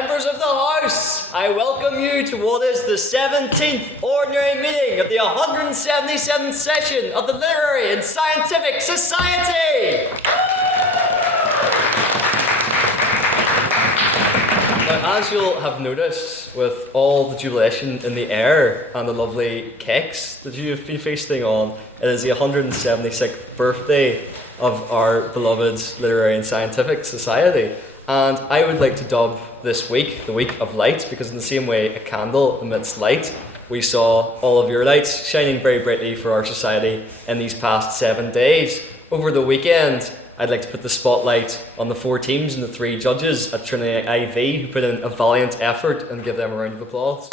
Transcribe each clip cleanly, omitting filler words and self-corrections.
Members of the House, I welcome you to what is the 17th Ordinary Meeting of the 177th Session of the Literary and Scientific Society! Now, as you'll have noticed, with all the jubilation in the air and the lovely cakes that you have been feasting on, it is the 176th birthday of our beloved Literary and Scientific Society. And I would like to dub this week the Week of Light, because in the same way a candle emits light, we saw all of your lights shining very brightly for our society in these past 7 days. Over the weekend, I'd like to put the spotlight on the 4 teams and the 3 judges at Trinity IV who put in a valiant effort, and give them a round of applause.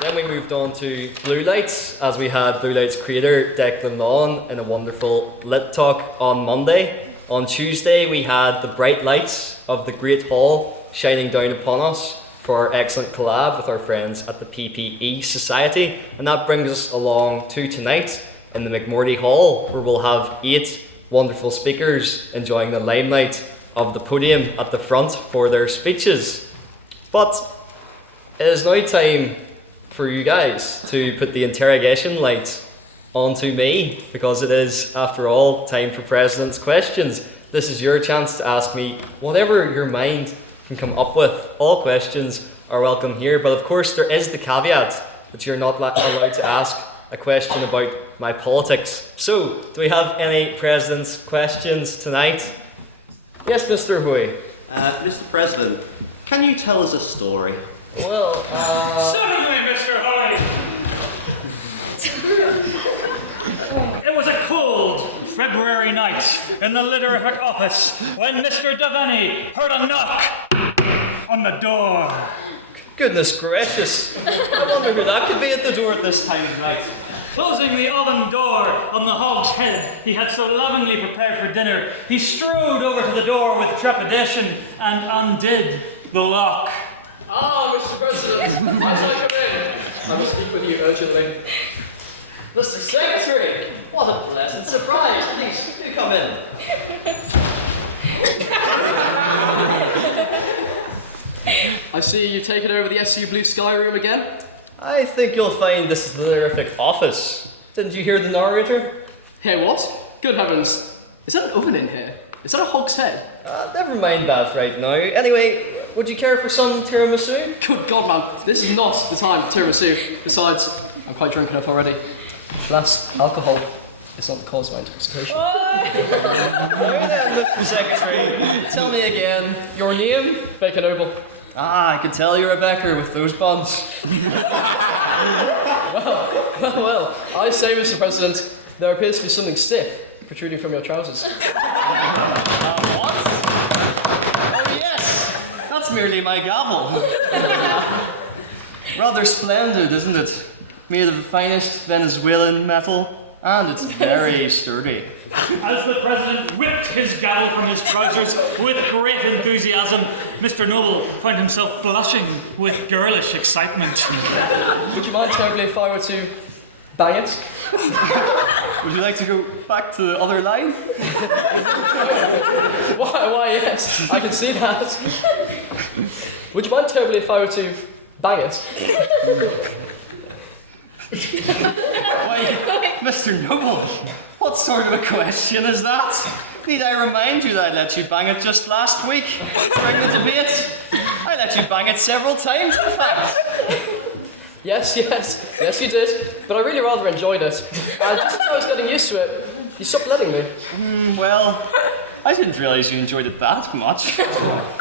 Then we moved on to Blue Lights, as we had Blue Lights creator Declan Lawn in a wonderful lit talk on Monday. On Tuesday we had the bright lights of the Great Hall shining down upon us for our excellent collab with our friends at the PPE Society, and that brings us along to tonight in the McMurdy Hall, where we'll have 8 wonderful speakers enjoying the limelight of the podium at the front for their speeches. But it is now time for you guys to put the interrogation light onto me, because it is, after all, time for President's Questions. This is your chance to ask me whatever your mind can come up with. All questions are welcome here, but of course there is the caveat that you're not allowed to ask a question about my politics. So, do we have any President's Questions tonight? Yes, Mr. Hui. Mr. President, can you tell us a story? Well, Certainly, Mr. Hoy! It was a cold February night in the literary office when Mr. Devaney heard a knock on the door. goodness gracious. I wonder who that could be at the door at this time of night. Closing the oven door on the hog's head he had so lovingly prepared for dinner, he strode over to the door with trepidation and undid the lock. Ah, Mr. President, as I come in, I must speak with you urgently. Mr. Secretary, what a pleasant surprise. Please, do come in. I see you've taken over the SU Blue Sky room again. I think you'll find this is the Literarific office. Didn't you hear the narrator? Hey, what? Good heavens. Is that an oven in here? Is that a hog's head? Never mind that right now. Anyway, would you care for some tiramisu? Good God, man. This is not the time for tiramisu. Besides, I'm quite drunk enough already. Plus, alcohol is not the cause of my intoxication. Now then, Mr. Secretary, tell me again, your name? Bacon Noble. Ah, I can tell you're a Becker with those buns. Well, I say, Mr. President, there appears to be something stiff protruding from your trousers. What? Oh yes, that's merely my gavel. Rather splendid, isn't it? Made of the finest Venezuelan metal, and it's very sturdy. As the President whipped his gavel from his trousers with great enthusiasm, Mr. Noble found himself blushing with girlish excitement. Would you mind terribly if I were to bang it? Would you like to go back to the other line? Why, yes, I can see that. Would you mind terribly if I were to bang it? Why, Mr. Noble, what sort of a question is that? Need I remind you that I let you bang it just last week during the debate? I let you bang it several times, in fact. Yes, you did. But I really rather enjoyed it. And just as I was getting used to it, you stopped letting me. Well, I didn't realise you enjoyed it that much.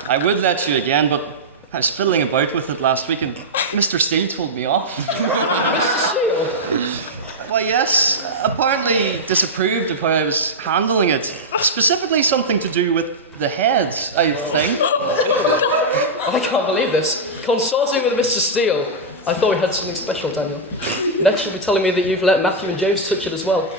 I would let you again, but I was fiddling about with it last week and Mr. Steele told me off. Mr. Steele? Why, yes, apparently disapproved of how I was handling it. Specifically something to do with the heads, I think. I can't believe this. Consulting with Mr. Steele. I thought we had something special, Daniel. Next you'll be telling me that you've let Matthew and James touch it as well.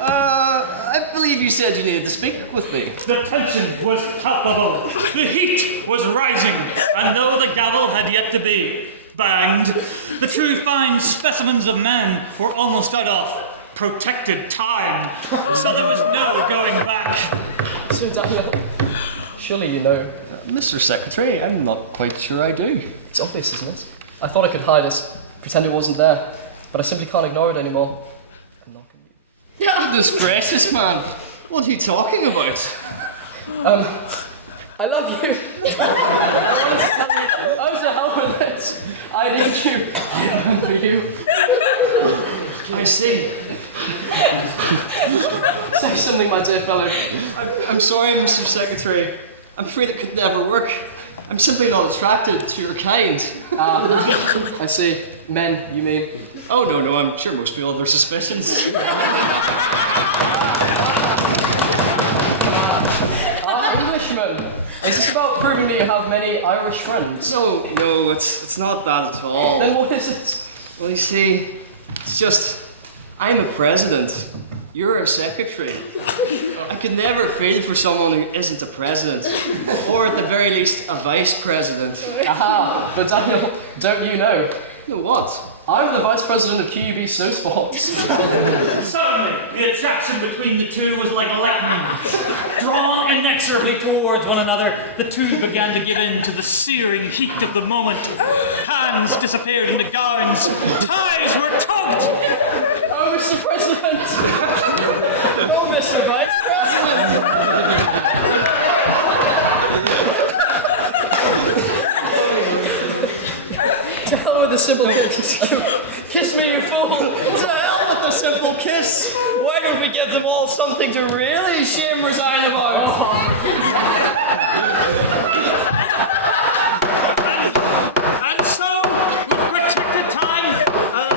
I believe you said you needed to speak with me. The tension was palpable, the heat was rising, and though the gavel had yet to be banged, the two fine specimens of man were almost out of protected time, so there was no going back. So Daniel, surely you know. Mr. Secretary, I'm not quite sure I do. It's obvious, isn't it? I thought I could hide it, pretend it wasn't there, but I simply can't ignore it anymore. I'm not going to. Goodness gracious, man. What are you talking about? I love you. I wanted to tell you, I was to help with it. I need you. I'm for you. I see. Say something, my dear fellow. I'm sorry, Mr. Secretary. I'm afraid it could never work. I'm simply not attracted to your kind. I see. Men, you mean? Oh, no, I'm sure most people have their suspicions. Englishman. Is this about proving that you have many Irish friends? No, it's not that at all. Then what is it? Well, you see, it's just, I'm a president. You're a secretary. I could never feel for someone who isn't a president, or at the very least, a vice president. Aha, but Daniel, don't you know? You know what? I'm the vice president of QUB Snow Sports. Suddenly, the attraction between the two was like lightning. Drawn inexorably towards one another, the two began to give in to the searing heat of the moment. Hands disappeared into gowns. Ties were tugged. Oh, Mr. President! Oh, Mr. Vice President! To hell with the simple kiss. Kiss me, you fool! To hell with the simple kiss! Why don't we give them all something to really shame resign about? And so, with protected time,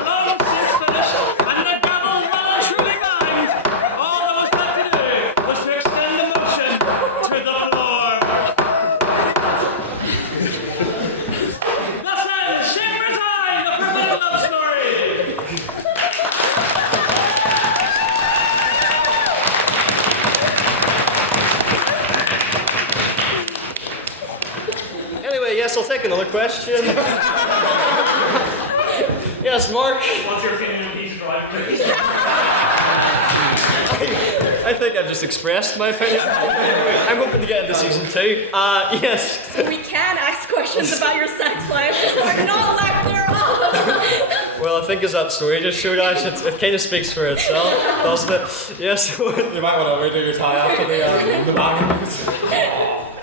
long since finished, and the gavel well and truly banged, all that was left to do was to extend the motion to the floor. Thus ends Shame Resign, the forbidden love story. Anyway, yes, I'll take another question. Yes, Mark. What's your opinion of these drivers? I think I've just expressed my opinion. I'm hoping to get into season 2. Yes. We can ask questions about your sex life. We're not allowed thereof. Well, I think as that story just showed, Ash, it kind of speaks for itself, doesn't it? Yes. You might want to redo your tie after the bang.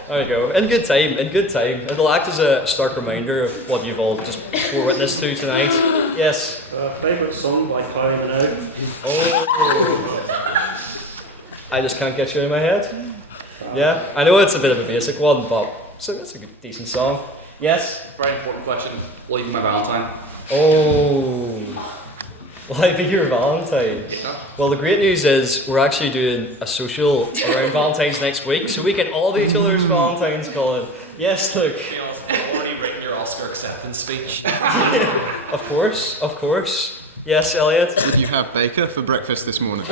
There you go. In good time. It'll act as a stark reminder of what you've all just bore witness to tonight. Yes. Favourite song by Kylie Minogue? Oh. I just can't get you out of my head. Yeah. I know it's a bit of a basic one, but it's a good, decent song. Yes. Very important question. Will you be my Valentine? Oh. Will I be your Valentine? Yeah. Well, the great news is we're actually doing a social around Valentine's next week, so we can all be each other's Valentines, Colin. Yes, look. I've already written your Oscar acceptance speech. Of course. Yes, Elliot. Did you have Baker for breakfast this morning?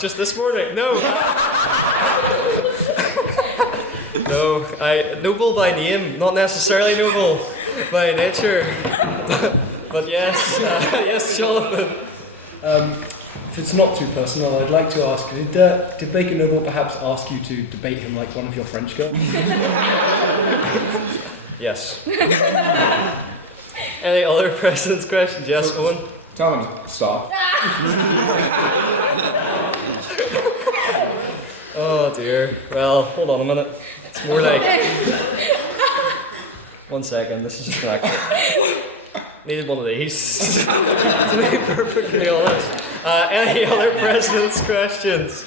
Just this morning? No. No, noble by name, not necessarily noble by nature. But yes, yes, Jonathan. If it's not too personal, I'd like to ask, did Baker Noble perhaps ask you to debate him like one of your French girls? Yes. Any other president's questions? Yes, Owen? Tell them to stop. Oh dear. Well, hold on a minute. It's more like... 1 second, this is just an act. Needed one of these, to be perfectly honest. Any other president's questions?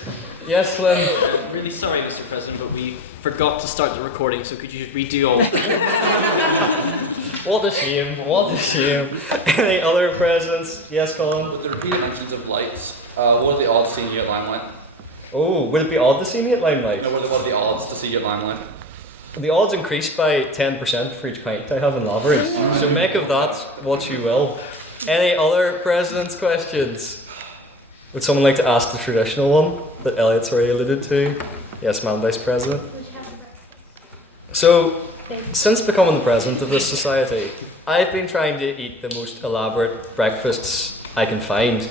Yes, Flynn? Really sorry, Mr. President, but we forgot to start the recording, so could you just redo all? What a shame. Any other presidents? Yes, Colin? With the repeated mentions of lights, what are the odds seeing you at Limelight? Oh, would it be odd to see me at Limelight? No, what are the odds to see you at Limelight? The odds increased by 10% for each pint I have in Lavery. So make of that what you will. Any other president's questions? Would someone like to ask the traditional one that Elliot's already alluded to? Yes, Madam Vice President. So, since becoming the president of this society, I've been trying to eat the most elaborate breakfasts I can find,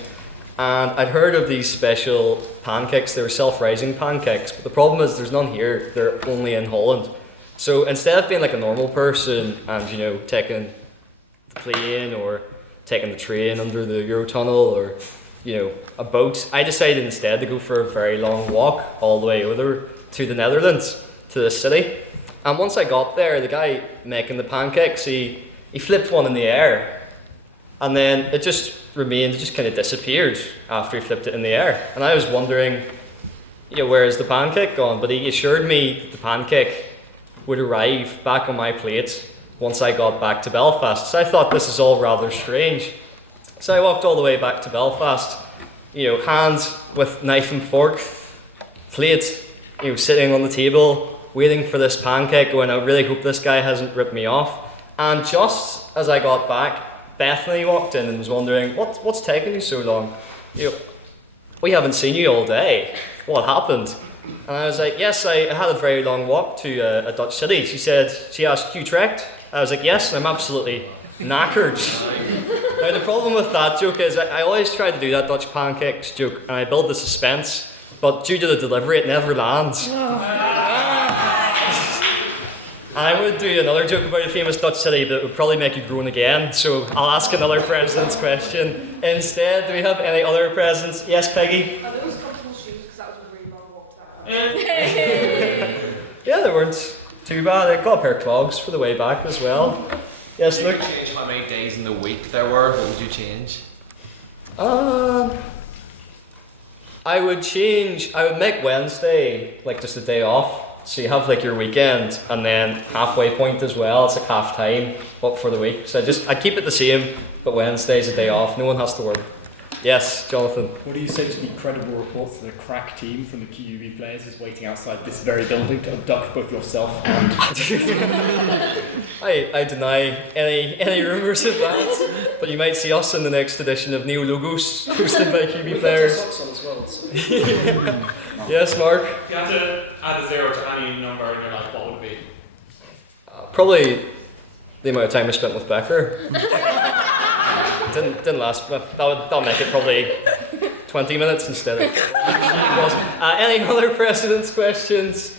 and I'd heard of these special pancakes. They were self-rising pancakes, but the problem is there's none here. They're only in Holland. So instead of being like a normal person and, you know, taking the plane or taking the train under the Eurotunnel or, you know, a boat, I decided instead to go for a very long walk all the way over to the Netherlands, to the city. And once I got there, the guy making the pancakes, he flipped one in the air, and then it just remained, it just kind of disappeared after he flipped it in the air. And I was wondering, you know, where is the pancake gone? But he assured me the pancake would arrive back on my plate once I got back to Belfast. So I thought this is all rather strange. So I walked all the way back to Belfast, you know, hands with knife and fork, plate, you know, sitting on the table, waiting for this pancake, going, I really hope this guy hasn't ripped me off. And just as I got back, Bethany walked in and was wondering, what's taking you so long? You know, we haven't seen you all day. What happened? And I was like, yes, I had a very long walk to a Dutch city. She asked, you trekked? I was like, yes, I'm absolutely knackered. Now the problem with that joke is I always try to do that Dutch pancakes joke and I build the suspense, but due to the delivery it never lands. I would do another joke about a famous Dutch city, but it would probably make you groan again, so I'll ask another president's question. Instead, do we have any other presidents? Yes, Peggy? Are those comfortable shoes? Because that was a really long walk down. Yeah, they weren't too bad. I got a pair of clogs for the way back as well. Yes, Luke? If you could change how many days in the week there were, what would you change? I would make Wednesday like just a day off. So you have like your weekend and then halfway point as well. It's like half time up for the week. So I keep it the same, but Wednesday's a day off. No one has to work. Yes, Jonathan. What do you say to the credible reports that a crack team from the QUB players is waiting outside this very building to abduct both yourself and... I deny any rumours of that, but you might see us in the next edition of Neo Logos, hosted by QB players. Socks on as well, so. Yes, Mark? If you had to add a 0 to any number in your life, what would it be? Probably the amount of time I spent with Becker. Didn't last, but that'll make it probably 20 minutes instead of any other president's questions?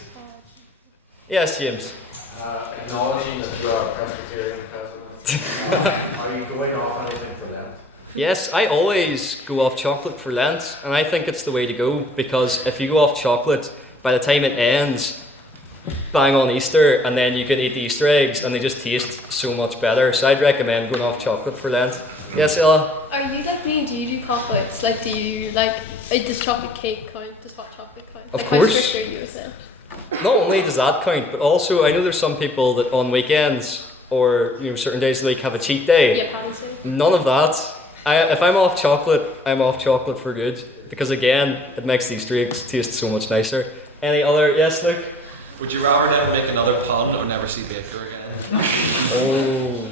Yes, James. Acknowledging that you are a Presbyterian president, are you going off anything for them? Yes, I always go off chocolate for Lent, and I think it's the way to go, because if you go off chocolate, by the time it ends, bang on Easter, and then you can eat the Easter eggs, and they just taste so much better. So I'd recommend going off chocolate for Lent. Yes, Ella? Are you like me? Do you do chocolates? Like, do you like, does chocolate cake count? Does hot chocolate count? Of like, course. How strict are you with it? Not only does that count, but also I know there's some people that on weekends or certain days of the week have a cheat day. Yeah, Paddy's Day. None of that. If I'm off chocolate, I'm off chocolate for good, because again, it makes these drinks taste so much nicer. Any other? Yes, Luke? Would you rather never make another pun or never see Baker again? Oh,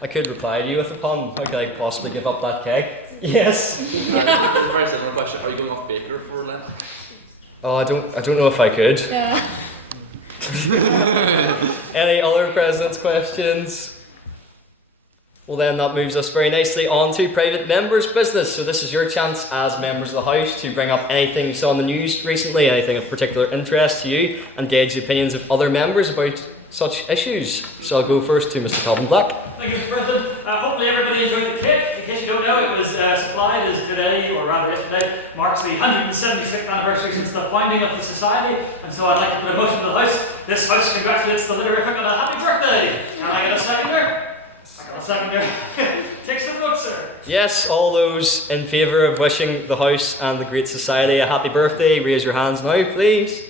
I could reply to you with a pun. How could I possibly give up that cake? Yes. Very similar question. Are you going off Baker for Lent? Oh, I don't know if I could. Yeah. Any other president's questions? Well then, that moves us very nicely on to private members' business. So this is your chance as members of the House to bring up anything you saw in the news recently, anything of particular interest to you, and gauge the opinions of other members about such issues. So I'll go first to Mr. Calvin Black. Thank you, Mr. President. Hopefully everybody enjoyed the cake. In case you don't know, it was supplied as today, or rather yesterday, marks the 176th anniversary since the founding of the Society. And so I'd like to put a motion to the House. This House congratulates the Litterific on a happy birthday. Can I get a seconder? I got a seconder. Takes the vote, sir. Yes, all those in favour of wishing the House and the Great Society a happy birthday, raise your hands now, please.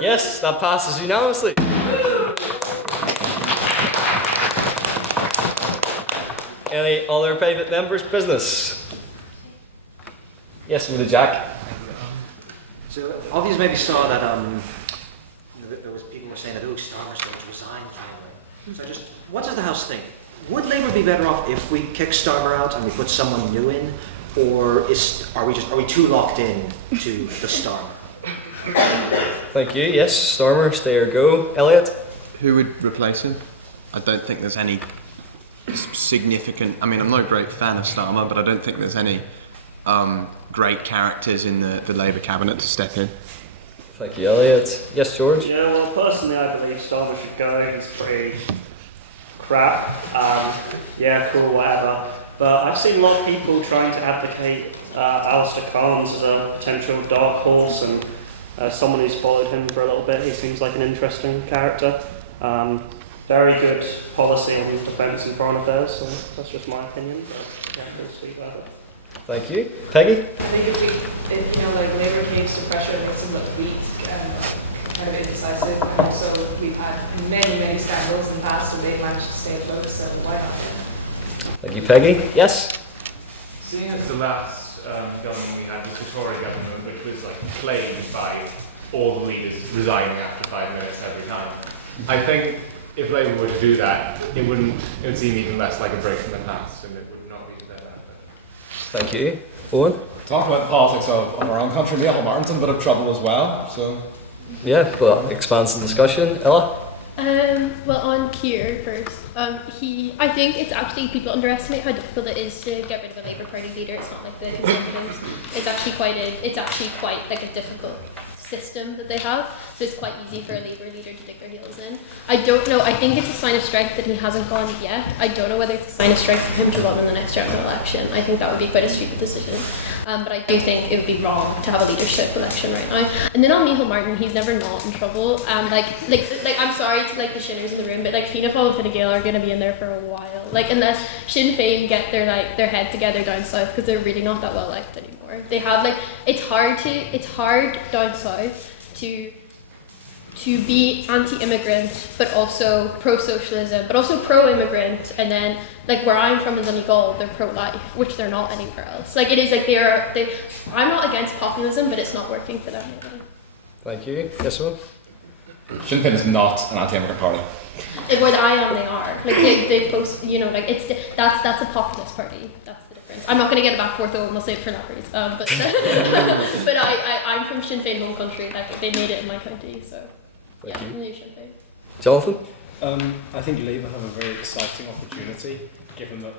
Yes, that passes unanimously. Any other private members' business? Yes, with Jack. So obviously maybe saw that there was people were saying that Starmer's going to resign finally. So just what does the House think? Would Labour be better off if we kick Starmer out and we put someone new in, or are we too locked in to the Starmer? Thank you. Yes, Stormer, stay or go. Elliot? Who would replace him? I don't think there's any significant. I mean, I'm not a great fan of Starmer, but I don't think there's any great characters in the Labour cabinet to step in. Thank you, Elliot. Yes, George? Yeah, well, personally, I believe Starmer should go. He's pretty crap. Yeah, cool, whatever. But I've seen a lot of people trying to advocate Alistair Cairns as a potential dark horse, and someone who's followed him for a little bit, he seems like an interesting character. Very good policy on defence and foreign affairs, so that's just my opinion. But yeah, we'll see about it. Thank you. Peggy? I think if like Labour caves to pressure, makes them look weak and kind of indecisive, and also we've had many scandals in the past, and they've managed to stay afloat, so why not? Thank you, Peggy. Yes? Seeing as the last government we had was the Tory government, which was like plagued by all the leaders resigning after 5 minutes every time, I think if Labour were to do that, it would seem even less like a break from the past, and it would not be a better effort. Thank you. Owen? Talk about the politics of our own country. Micheál Martin's in a bit of trouble as well, so... Yeah, but expands the discussion. Ella? Well, on Keir first, I think it's actually, people underestimate how difficult it is to get rid of a Labour Party leader. It's not like the Conservatives. It's actually quite like a difficult system that they have, so it's quite easy for a Labour leader to dig their heels in. I don't know, I think it's a sign of strength that he hasn't gone yet. I don't know whether it's a sign of strength for him to run in the next general election. I think that would be quite a stupid decision. But I do think it would be wrong to have a leadership election right now. And then on Micheál Martin, he's never not in trouble. Like I'm sorry to like the Shinners in the room, but like Fianna Fáil and Fine Gael are going to be in there for a while. Like unless Sinn Féin get their head together down south, because they're really not that well liked anymore. They have it's hard down south to be anti-immigrant, but also pro-socialism, but also pro-immigrant, and then like where I'm from in Donegal, they're pro-life, which they're not anywhere else. Like it is like I'm not against populism, but it's not working for them. Thank you. Yes, one. Sinn Féin is not an anti-immigrant party. Where I am, they are. Like they post, that's a populist party. That's the difference. I'm not going to get it back forth, though. We'll save it for Nappers. But I'm from Sinn Féin home country. Like they made it in my county, so Thank you. new Sinn Féin. Jonathan? I think Labour have a very exciting opportunity, given that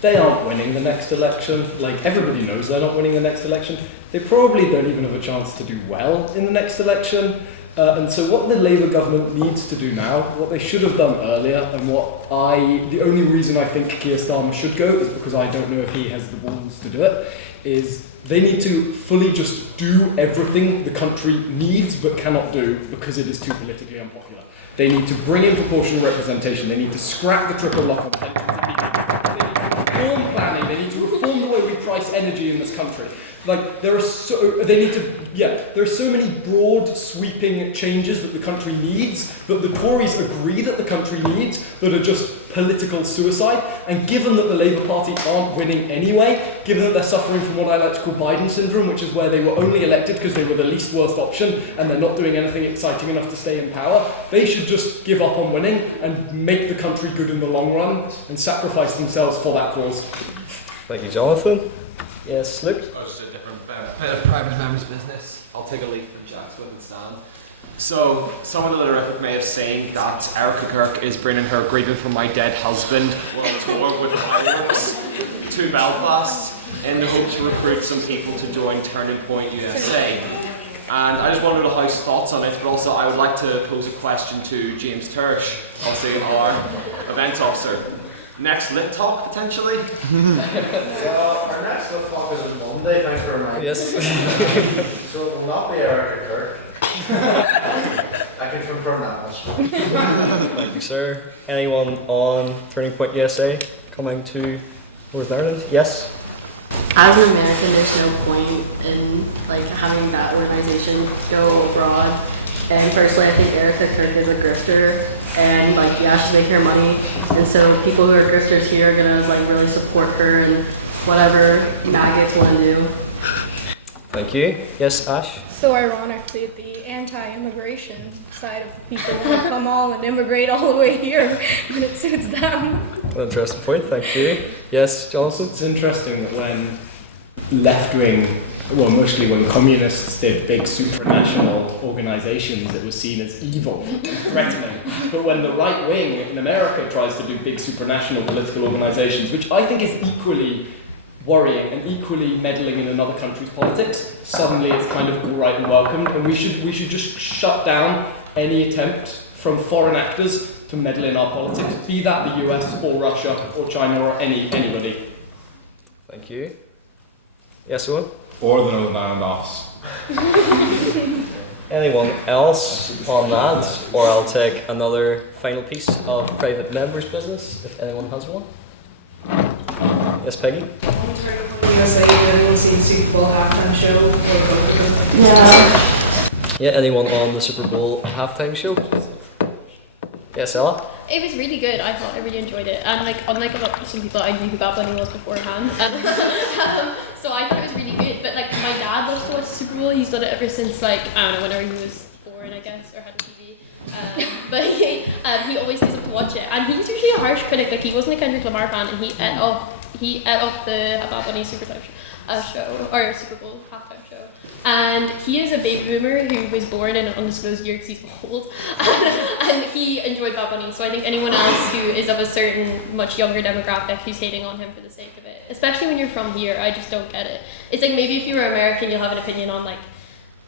they aren't winning the next election. Like, everybody knows they're not winning the next election. They probably don't even have a chance to do well in the next election. And so what the Labour government needs to do now, what they should have done earlier, and the only reason I think Keir Starmer should go is because I don't know if he has the balls to do it, is they need to fully just do everything the country needs but cannot do because it is too politically unpopular. They need to bring in proportional representation. They need to scrap the triple lock on pensions. They need to reform planning. They need to reform the way we price energy in this country. Like there are so many broad, sweeping changes that the country needs, that the Tories agree that the country needs, that are just political suicide. And given that the Labour Party aren't winning anyway, given that they're suffering from what I like to call Biden syndrome, which is where they were only elected because they were the least worst option and they're not doing anything exciting enough to stay in power, they should just give up on winning and make the country good in the long run and sacrifice themselves for that cause. Thank you, Jonathan. Yes, Luke? Bit of private member's business. I'll take a leaf from Jack's wooden stand. So, some of the Lyrific may have saying that Erica Kirk is bringing her grieving from my dead husband on tour with fireworks to Belfast in the hope to recruit some people to join Turning Point USA. And I just wanted the House's thoughts on it, but also I would like to pose a question to James Turch, obviously our event officer. Next lip talk, potentially? Well, our next lip talk is on Monday, thanks for reminding me. Yes. So it will not be Erica Kirk. I can confirm that much. Thank you, sir. Anyone on Turning Point USA coming to Northern Ireland? Yes? As an American, there's no point in having that organization go abroad. And personally, I think Erica Kirk is a grifter, and she's making her money, and so people who are grifters here are gonna really support her and whatever maggots want to do. Thank you. Yes, Ash? So ironically, the anti-immigration side of people will come all and immigrate all the way here when it suits them. An interesting point, thank you. Yes, Jonathan? It's interesting that when left-wing, well, mostly when communists did big supranational organizations, it was seen as evil and threatening. But when the right wing in America tries to do big supranational political organizations, which I think is equally worrying and equally meddling in another country's politics, suddenly it's kind of all right and welcomed, and we should just shut down any attempt from foreign actors to meddle in our politics, be that the US or Russia or China or anybody. Thank you. Yes, Owen? Or the Northern Ireland office. Anyone else on that? Or I'll take another final piece of private members' business, if anyone has one. Yes, Peggy? USA, anyone seen the Super Bowl halftime show? Or both of them? Yeah, anyone on the Super Bowl halftime show? Yes, Ella? It was really good. I thought I really enjoyed it, and like unlike some people, I knew who Bad Bunny was beforehand, so I thought it was really good. But like my dad loves to watch the Super Bowl. He's done it ever since like I don't know, whenever he was born, I guess, or had a TV. But he always stays up to watch it, and he's usually a harsh critic. Like he wasn't a Kendrick Lamar fan, and he ate up the Bad Bunny Super Bowl halftime show. And he is a baby boomer who was born in an undisclosed year because he's old, and he enjoyed Bad Bunny. So I think anyone else who is of a certain much younger demographic who's hating on him for the sake of it, especially when you're from here, I just don't get it. It's like maybe if you were American, you'll have an opinion on like,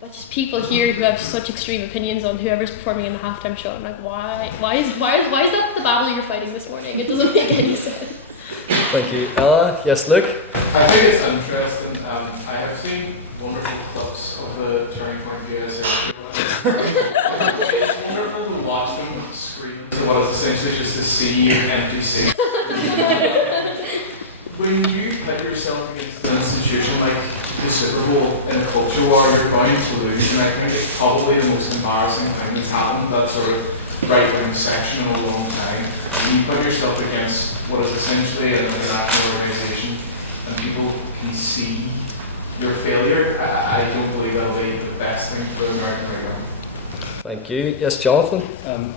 but just people here who have such extreme opinions on whoever's performing in the halftime show. I'm like, why is that the battle you're fighting this morning? It doesn't make any sense. Thank you, Ella. Yes, Luke? I think it's interesting. I have seen wonderful clips of the Turning Point USA. It's wonderful to watch them scream to what is essentially just a sea of empty sea. When you put yourself against an institution like the Super Bowl in a culture war, you're bound to lose, and I think it's probably the most embarrassing thing that's happened to that sort of right-wing section in a long time. When you put yourself against what is essentially an international organisation, and people can see your failure, I don't believe that'll be the best thing for the American right now. Thank you. Yes, Jonathan?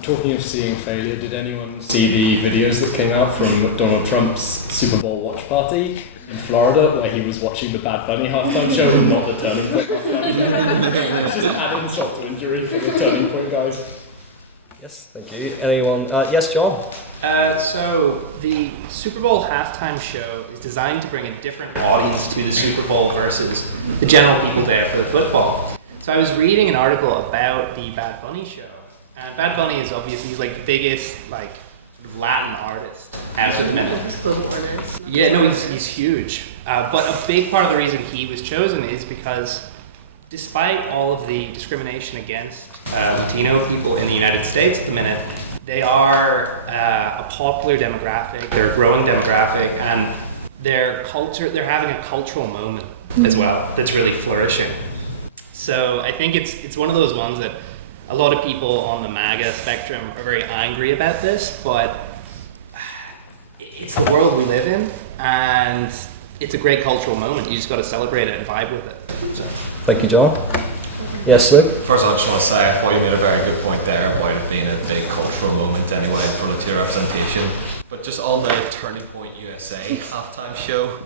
Talking of seeing failure, did anyone see the videos that came out from Donald Trump's Super Bowl watch party in Florida, where he was watching the Bad Bunny halftime show and not the Turning Point halftime show? It's just add insult to injury for the Turning Point guys. Yes, thank you. Anyone? Yes, John? So the Super Bowl halftime show is designed to bring a different audience to the Super Bowl versus the general people there for the football. So I was reading an article about the Bad Bunny show, and Bad Bunny is obviously like the biggest like Latin artist out of the minute. Yeah, no, he's huge. But a big part of the reason he was chosen is because despite all of the discrimination against Latino people in the United States at the minute, they are a popular demographic, they're a growing demographic, and they're having a cultural moment as well that's really flourishing. So I think it's one of those ones that a lot of people on the MAGA spectrum are very angry about this, but it's the world we live in, and it's a great cultural moment. You just got to celebrate it and vibe with it. So. Thank you, John. Yes, Luke? First of all, I just want to say I thought you made a very good point there about it being a big cultural moment anyway for Latino representation. But just on the Turning Point USA halftime show,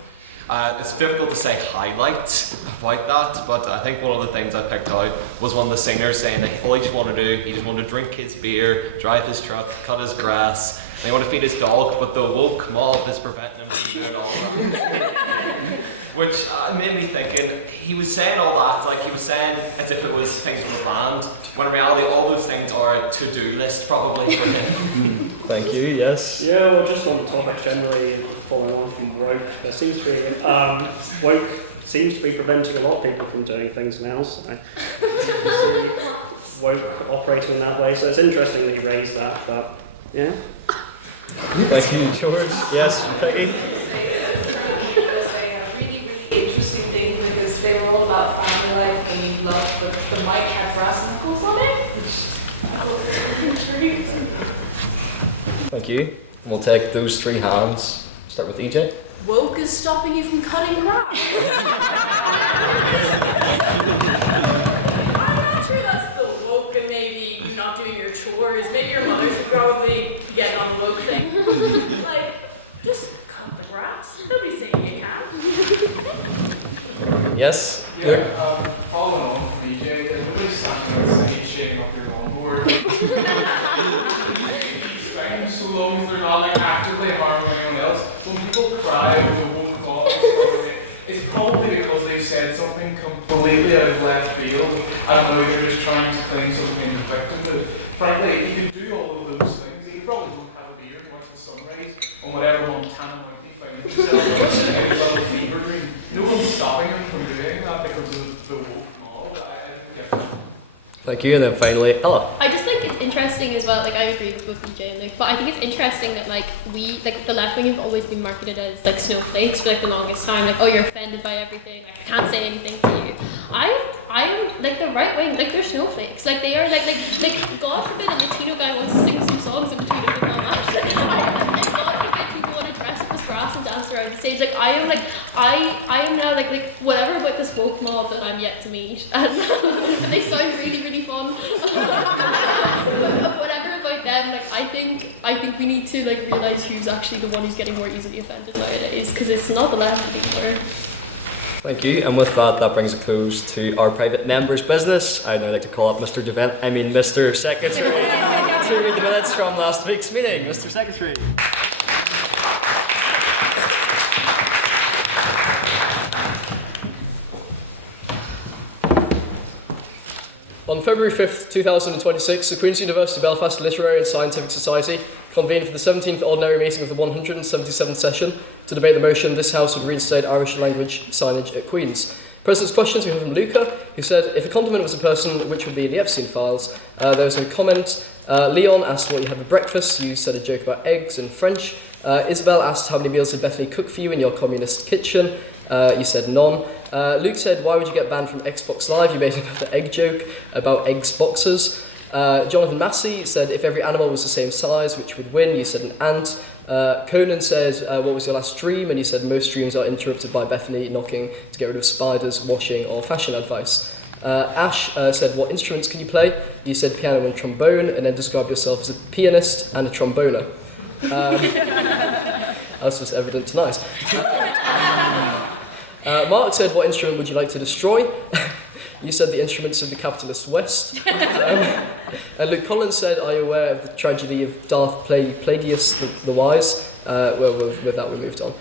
it's difficult to say highlights about that, but I think one of the things I picked out was one of the singers saying that all he just wanted to do, he just wanted to drink his beer, drive his truck, cut his grass, and he wanted to feed his dog, but the woke mob is preventing him from doing all that. Which made me thinking, he was saying all that, like he was saying as if it was things from the band, when in reality all those things are a to-do list probably for him. Thank you, yes. Yeah, well, just on the topic generally, following on from woke, there seems to be, woke seems to be preventing a lot of people from doing things now, so I see woke operating in that way, so it's interesting that you raised that, but yeah. Thank you, George. Yes, Peggy? Interesting thing because they were all about family life and love, but the mic had brass knuckles on it, which I thought was intriguing. Thank you. We'll take those three hands. Start with EJ. Woke is stopping you from cutting grass. I'm not sure that's the woke and maybe you not doing your chores. Maybe your mother should probably get on the woke thing. Like, just cut the grass. Nobody's saying you can't. Yes? Yeah, following on from EJ, nobody's standing on stage shaking up your longboard. So long as they're not like actively harming anyone else. When people cry over the woke cause, it's probably because they've said something completely out of left field. I don't know if you're just trying to claim some kind of victim, but frankly, you could do all of those things. You probably don't have a beer and watch the sunrise on whatever Montana might be finding themselves in a little fever dream. No one's stopping them from doing that because of the woke mob. I think Thank you, and then finally, Ella. I just think it's interesting as well, like I agree with both BJ and Luke, but I think it's interesting that like the left wing have always been marketed as like snowflakes for like the longest time, like, oh, you're offended by everything, like I can't say anything to you. I am like the right wing, like they're snowflakes, like they are like God forbid a Latino guy wants to sing some songs in between a football match, like God forbid people want to dress up as grass and dance around the stage, like I am now like whatever about this woke mob that I'm yet to meet, and they sound really fun. But whatever about them, like I think we need to like realise who's actually the one who's getting more easily offended nowadays, because it's not the left anymore. Thank you, and with that brings a close to our private members' business. I'd now like to call up Mr. Secretary to read the minutes from last week's meeting. Mr. Secretary. On February 5th, 2026, the Queen's University Belfast Literary and Scientific Society convened for the 17th ordinary meeting of the 177th session to debate the motion this House would reinstate Irish language signage at Queen's. President's questions we have from Luca, who said, if a condiment was a person, which would be in the Epstein files? There was no comment. Leon asked what you had for breakfast. You said a joke about eggs in French. Isabel asked how many meals did Bethany cook for you in your communist kitchen? You said none. Luke said, why would you get banned from Xbox Live? You made another egg joke about eggs boxers. Jonathan Massey said, if every animal was the same size, which would win? You said an ant. Conan said, what was your last dream? And you said, most dreams are interrupted by Bethany knocking to get rid of spiders, washing, or fashion advice. Ash said, what instruments can you play? You said piano and trombone, and then described yourself as a pianist and a tromboner. As was evident tonight. Mark said, what instrument would you like to destroy? You said the instruments of the capitalist West. And Luke Collins said, are you aware of the tragedy of Darth Plagueis the Wise? Well, with that we moved on.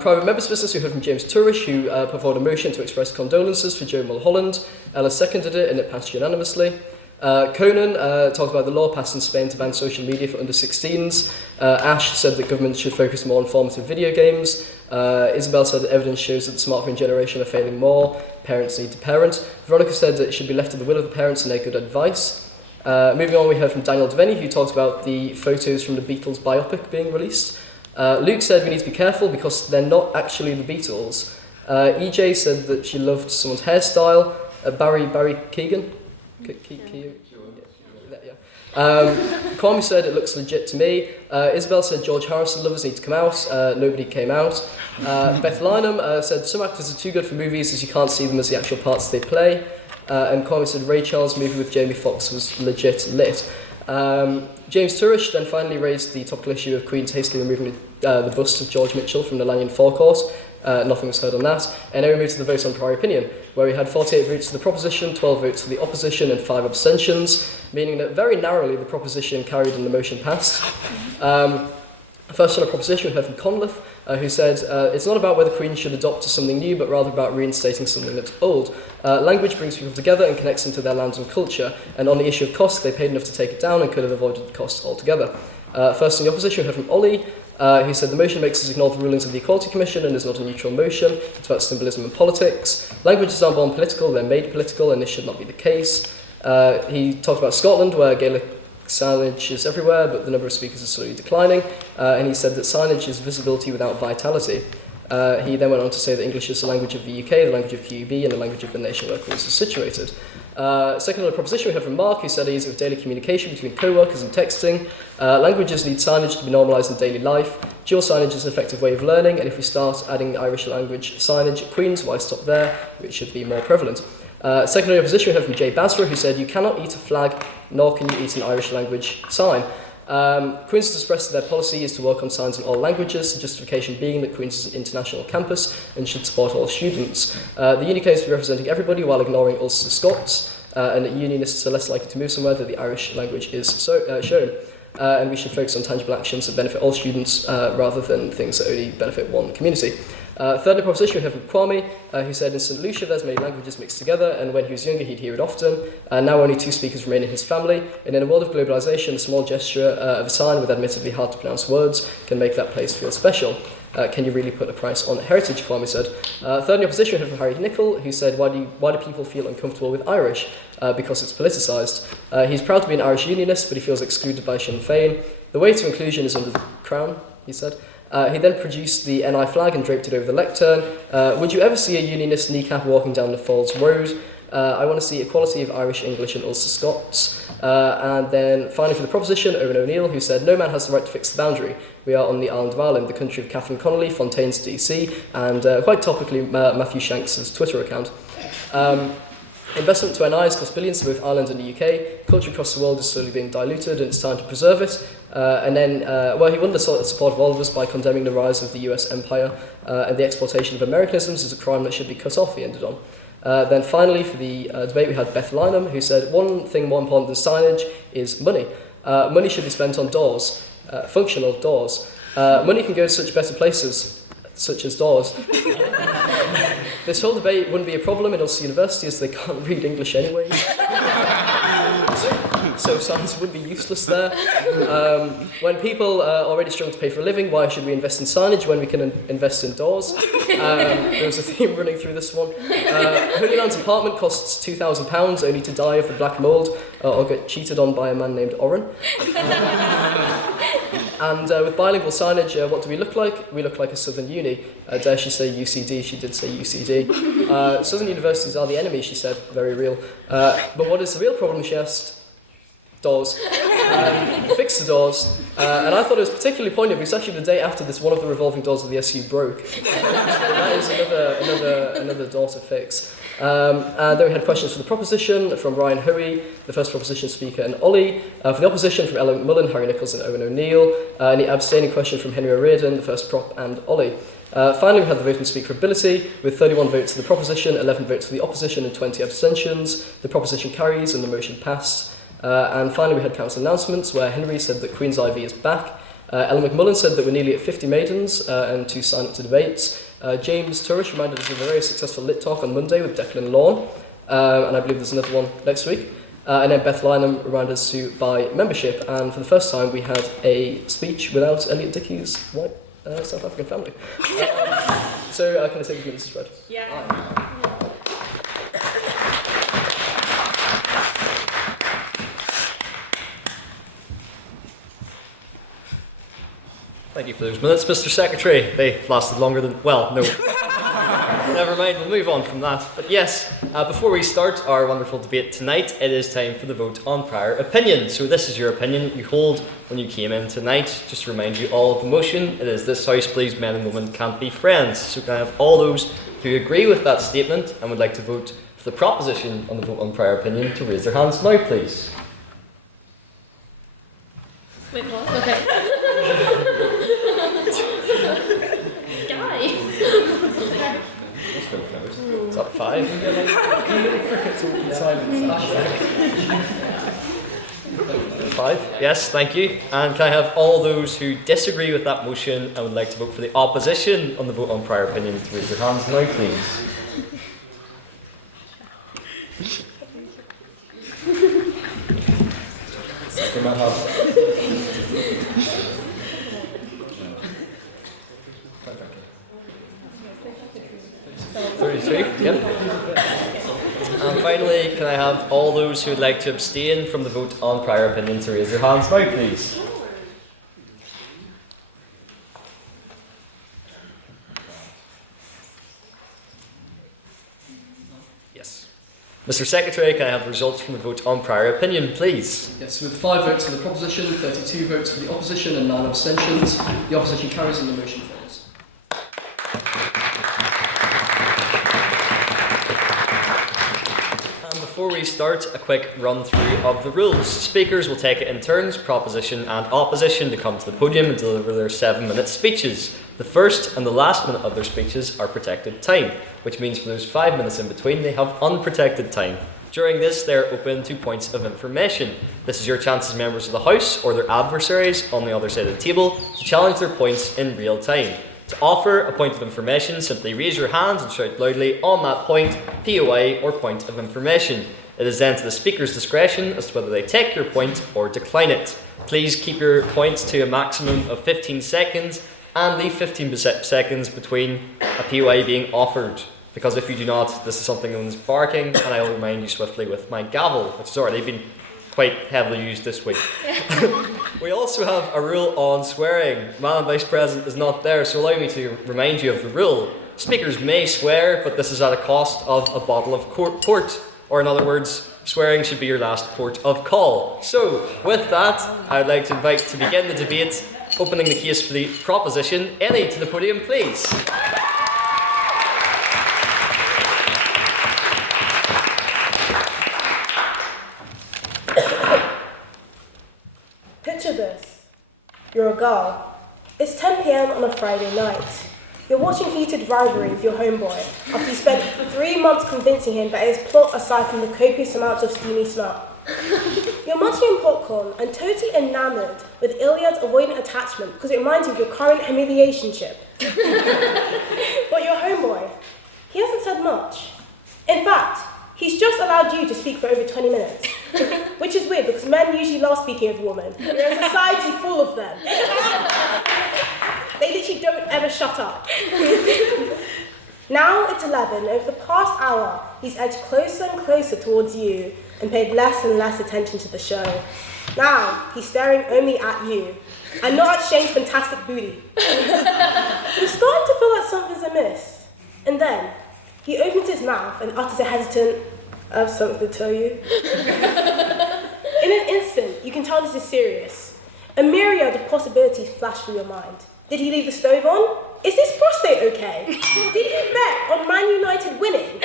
Private members' business, we heard from James Turish, who put forward a motion to express condolences for Joe Mulholland. Ella seconded it, and it passed unanimously. Conan talked about the law passed in Spain to ban social media for under 16s. Ash said that governments should focus more on formative video games. Isabel said that evidence shows that the smartphone generation are failing more. Parents need to parent. Veronica said that it should be left to the will of the parents and their good advice. Moving on, we heard from Daniel Devaney, who talked about the photos from the Beatles biopic being released. Luke said we need to be careful because they're not actually the Beatles. EJ said that she loved someone's hairstyle. Barry Keegan. Kwame said it looks legit to me. Isabel said George Harrison lovers need to come out. Nobody came out. Beth Lynham said some actors are too good for movies as you can't see them as the actual parts they play. And Kwame said Ray Charles' movie with Jamie Foxx was legit lit. James Turish then finally raised the topical issue of Queen's hastily removing the bust of George Mitchell from the Lanyon forecourt. Nothing was heard on that. And then we moved to the vote on prior opinion, where we had 48 votes for the proposition, 12 votes for the opposition, and 5 abstentions, meaning that very narrowly the proposition carried and the motion passed. First on a proposition we heard from Conliffe, who said, it's not about whether Queen should adopt to something new, but rather about reinstating something that's old. Language brings people together and connects them to their lands and culture, and on the issue of cost, they paid enough to take it down and could have avoided the costs altogether. First in the opposition we heard from Ollie, who said the motion makes us ignore the rulings of the Equality Commission and is not a neutral motion, it's about symbolism and politics. Languages aren't born political, they're made political, and this should not be the case. He talked about Scotland, where Gaelic signage is everywhere, but the number of speakers is slowly declining, and he said that signage is visibility without vitality. He then went on to say that English is the language of the UK, the language of QUB, and the language of the nation where Queen's is situated. Second on the proposition we heard from Mark, who said ease of daily communication between co-workers and texting. Languages need signage to be normalised in daily life. Dual signage is an effective way of learning, and if we start adding Irish language signage at Queen's, why stop there? It should be more prevalent. Second on the opposition we heard from Jay Basra, who said you cannot eat a flag, nor can you eat an Irish language sign. Queen's has expressed that their policy is to work on signs in all languages, the justification being that Queen's is an international campus and should support all students. The uni claims to be representing everybody while ignoring Ulster Scots, and that unionists are less likely to move somewhere that the Irish language is shown. And we should focus on tangible actions that benefit all students rather than things that only benefit one community. Third in the proposition, we have from Kwame, who said in St. Lucia there's many languages mixed together, and when he was younger he'd hear it often. Now only 2 speakers remain in his family, and in a world of globalisation, a small gesture of a sign with admittedly hard to pronounce words can make that place feel special. Can you really put a price on heritage, Kwame said. Third in the opposition, we have from Harry Nichol, who said, why do people feel uncomfortable with Irish? Because it's politicised. He's proud to be an Irish unionist, but he feels excluded by Sinn Féin. The way to inclusion is under the crown, he said. He then produced the NI flag and draped it over the lectern. Would you ever see a unionist kneecap walking down the Falls Road? I want to see equality of Irish, English and Ulster Scots. And then finally for the proposition, Owen O'Neill, who said, no man has the right to fix the boundary. We are on the island of Ireland, the country of Catherine Connolly, Fontaine's DC, and quite topically Matthew Shanks' Twitter account. Investment to NIs cost billions to both Ireland and the UK. Culture across the world is slowly being diluted and it's time to preserve it. And then, he won the support of all of us by condemning the rise of the US empire and the exploitation of Americanisms is a crime that should be cut off, he ended on. Then finally, for the debate, we had Beth Lynham, who said, one thing more important than signage is money. Money should be spent on doors, functional doors. Money can go to such better places, such as doors. This whole debate wouldn't be a problem in Ulster University as they can't read English anyway. So science would be useless there. When people already struggle to pay for a living, why should we invest in signage when we can invest in doors? There was a theme running through this one. Holy Land's apartment costs £2,000 only to die of the black mould or get cheated on by a man named Oren. And with bilingual signage, what do we look like? We look like a Southern uni. Dare she say UCD? She did say UCD. Southern universities are the enemy, she said. Very real. But what is the real problem, she asked? Doors. Fix the doors. And I thought it was particularly poignant because actually the day after this, one of the revolving doors of the SU broke. So that is another door to fix. And then we had questions for the proposition from Ryan Hoey, the first proposition speaker, and Ollie. For the opposition from Ellen McMullen, Harry Nichols and Owen O'Neill. And the abstaining question from Henry O'Riordan, the first prop, and Ollie. Finally, we had the vote and speakerability, with 31 votes for the proposition, 11 votes for the opposition, and 20 abstentions. The proposition carries and the motion passed. And finally, we had council announcements, where Henry said that Queen's IV is back. Ellen McMullen said that we're nearly at 50 maidens and to sign up to debates. James Turish reminded us of a very successful lit talk on Monday with Declan Lawn, and I believe there's another one next week. And then Beth Lynham reminded us to buy membership, and for the first time we had a speech without Elliot Dickey's white South African family. So can I take a minute to spread? Yeah. Thank you for those minutes, Mr. Secretary. They lasted longer than... Well, no. Never mind, we'll move on from that. But yes, before we start our wonderful debate tonight, it is time for the vote on prior opinion. So this is your opinion that you hold when you came in tonight. Just to remind you all of the motion, it is this house believes men and women can't be friends. So can I have all those who agree with that statement and would like to vote for the proposition on the vote on prior opinion to raise their hands now, please. Wait, what? Okay. Guys. Is that 5? Cricket talk in silence. 5? Yes, thank you. And can I have all those who disagree with that motion and would like to vote for the opposition on the vote on prior opinion to raise their hands now, please? Second man half. 33, yep. And finally, can I have all those who would like to abstain from the vote on prior opinion to raise their hands now, please? Yes. Mr. Secretary, can I have the results from the vote on prior opinion, please? Yes, with 5 votes for the proposition, 32 votes for the opposition and 9 abstentions, the opposition carries and the motion falls. before we start, a quick run through of the rules. Speakers will take it in turns, proposition and opposition, to come to the podium and deliver their 7-minute speeches. The first and the last minute of their speeches are protected time, which means for those 5 minutes in between they have unprotected time. During this, they are open to points of information. This is your chance as members of the House or their adversaries on the other side of the table to challenge their points in real time. To offer a point of information, simply raise your hands and shout loudly on that point, POI or point of information. It is then to the speaker's discretion as to whether they take your point or decline it. Please keep your points to a maximum of 15 seconds and leave 15 seconds between a POI being offered. Because if you do not, this is something known as barking, and I will remind you swiftly with my gavel, which has already been quite heavily used this week. We also have a rule on swearing. Madam Vice President is not there, so allow me to remind you of the rule. Speakers may swear, but this is at a cost of a bottle of port. Or in other words, swearing should be your last port of call. So, with that, I'd like to invite to begin the debate, opening the case for the proposition, Ellie to the podium, please. Picture this. You're a girl. It's 10 p.m. on a Friday night. You're watching heated rivalry with your homeboy after you spent 3 months convincing him that his plot aside from the copious amounts of steamy snot. You're munching on popcorn and totally enamoured with Iliad's avoidant attachment because it reminds you of your current humiliationship. But your homeboy, he hasn't said much. In fact, he's just allowed you to speak for over 20 minutes. Which is weird because men usually love speaking of women. We're in a society full of them. They literally don't ever shut up. Now it's 11. Over the past hour, he's edged closer and closer towards you and paid less and less attention to the show. Now he's staring only at you and not at Shane's fantastic booty. You're starting to feel like something's amiss. And then he opens his mouth and utters a hesitant, "I have something to tell you." In an instant, you can tell this is serious. A myriad of possibilities flash through your mind. Did he leave the stove on? Is his prostate okay? Did he bet on Man United winning?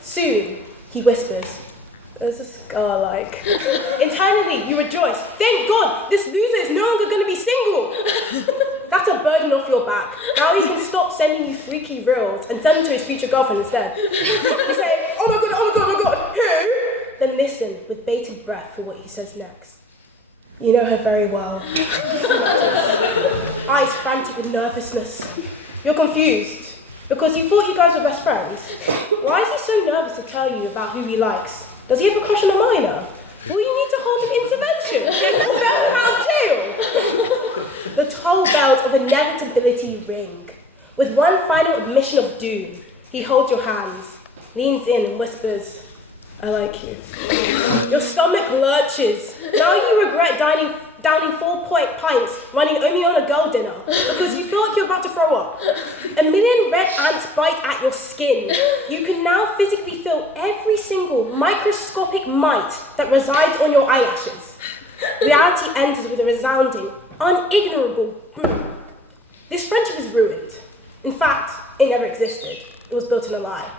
Soon, he whispers, "There's a scar like." Internally, you rejoice. Thank God, this loser is no longer going to be single. That's a burden off your back. Now he can stop sending you freaky reels and send them to his future girlfriend instead. You say, "Oh my God, oh my God, oh my God, who?" Then listen with bated breath for what he says next. You know her very well. Eyes frantic with nervousness. You're confused because you thought you guys were best friends. Why is he so nervous to tell you about who he likes? Does he have a crush on a minor? Will you need to hold an intervention or bail him out of jail? The toll bells of inevitability ring. With one final admission of doom, he holds your hands, leans in and whispers, "I like you." Your stomach lurches. Now you regret downing 4 pints running only on a girl dinner because you feel like you're about to throw up. A million red ants bite at your skin. You can now physically feel every single microscopic mite that resides on your eyelashes. Reality enters with a resounding, unignorable boom. This friendship is ruined. In fact, it never existed. It was built on a lie.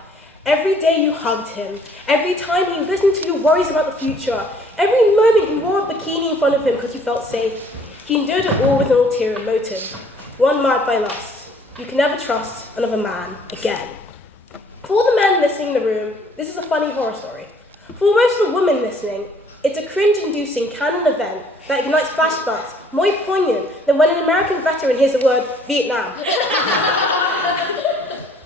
Every day you hugged him, every time he listened to your worries about the future, every moment you wore a bikini in front of him because you felt safe, he endured it all with an ulterior motive, one marked by lust. You can never trust another man again. For all the men listening in the room, this is a funny horror story. For most of the women listening, it's a cringe-inducing canon event that ignites flashbacks more poignant than when an American veteran hears the word Vietnam.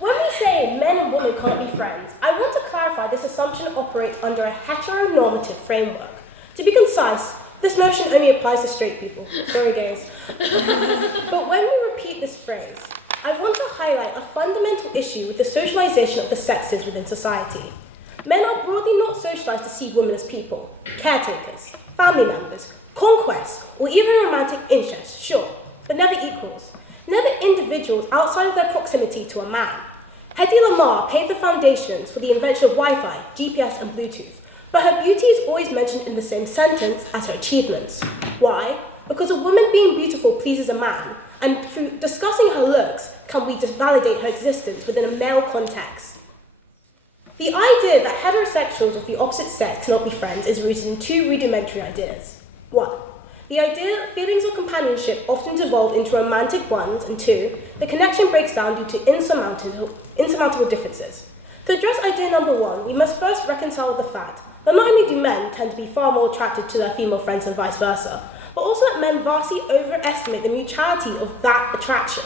When we say men and women can't be friends, I want to clarify this assumption operates under a heteronormative framework. To be concise, this notion only applies to straight people. Sorry, gays. But when we repeat this phrase, I want to highlight a fundamental issue with the socialization of the sexes within society. Men are broadly not socialized to see women as people, caretakers, family members, conquests, or even romantic interests, sure, but never equals. Never individuals outside of their proximity to a man. Hedy Lamarr paved the foundations for the invention of Wi-Fi, GPS, and Bluetooth, but her beauty is always mentioned in the same sentence as her achievements. Why? Because a woman being beautiful pleases a man, and through discussing her looks, can we validate her existence within a male context. The idea that heterosexuals of the opposite sex cannot be friends is rooted in two rudimentary ideas. 1. The idea that feelings of companionship often devolve into romantic ones, and 2. The connection breaks down due to insurmountable differences. To address idea number 1, we must first reconcile the fact that not only do men tend to be far more attracted to their female friends and vice versa, but also that men vastly overestimate the mutuality of that attraction.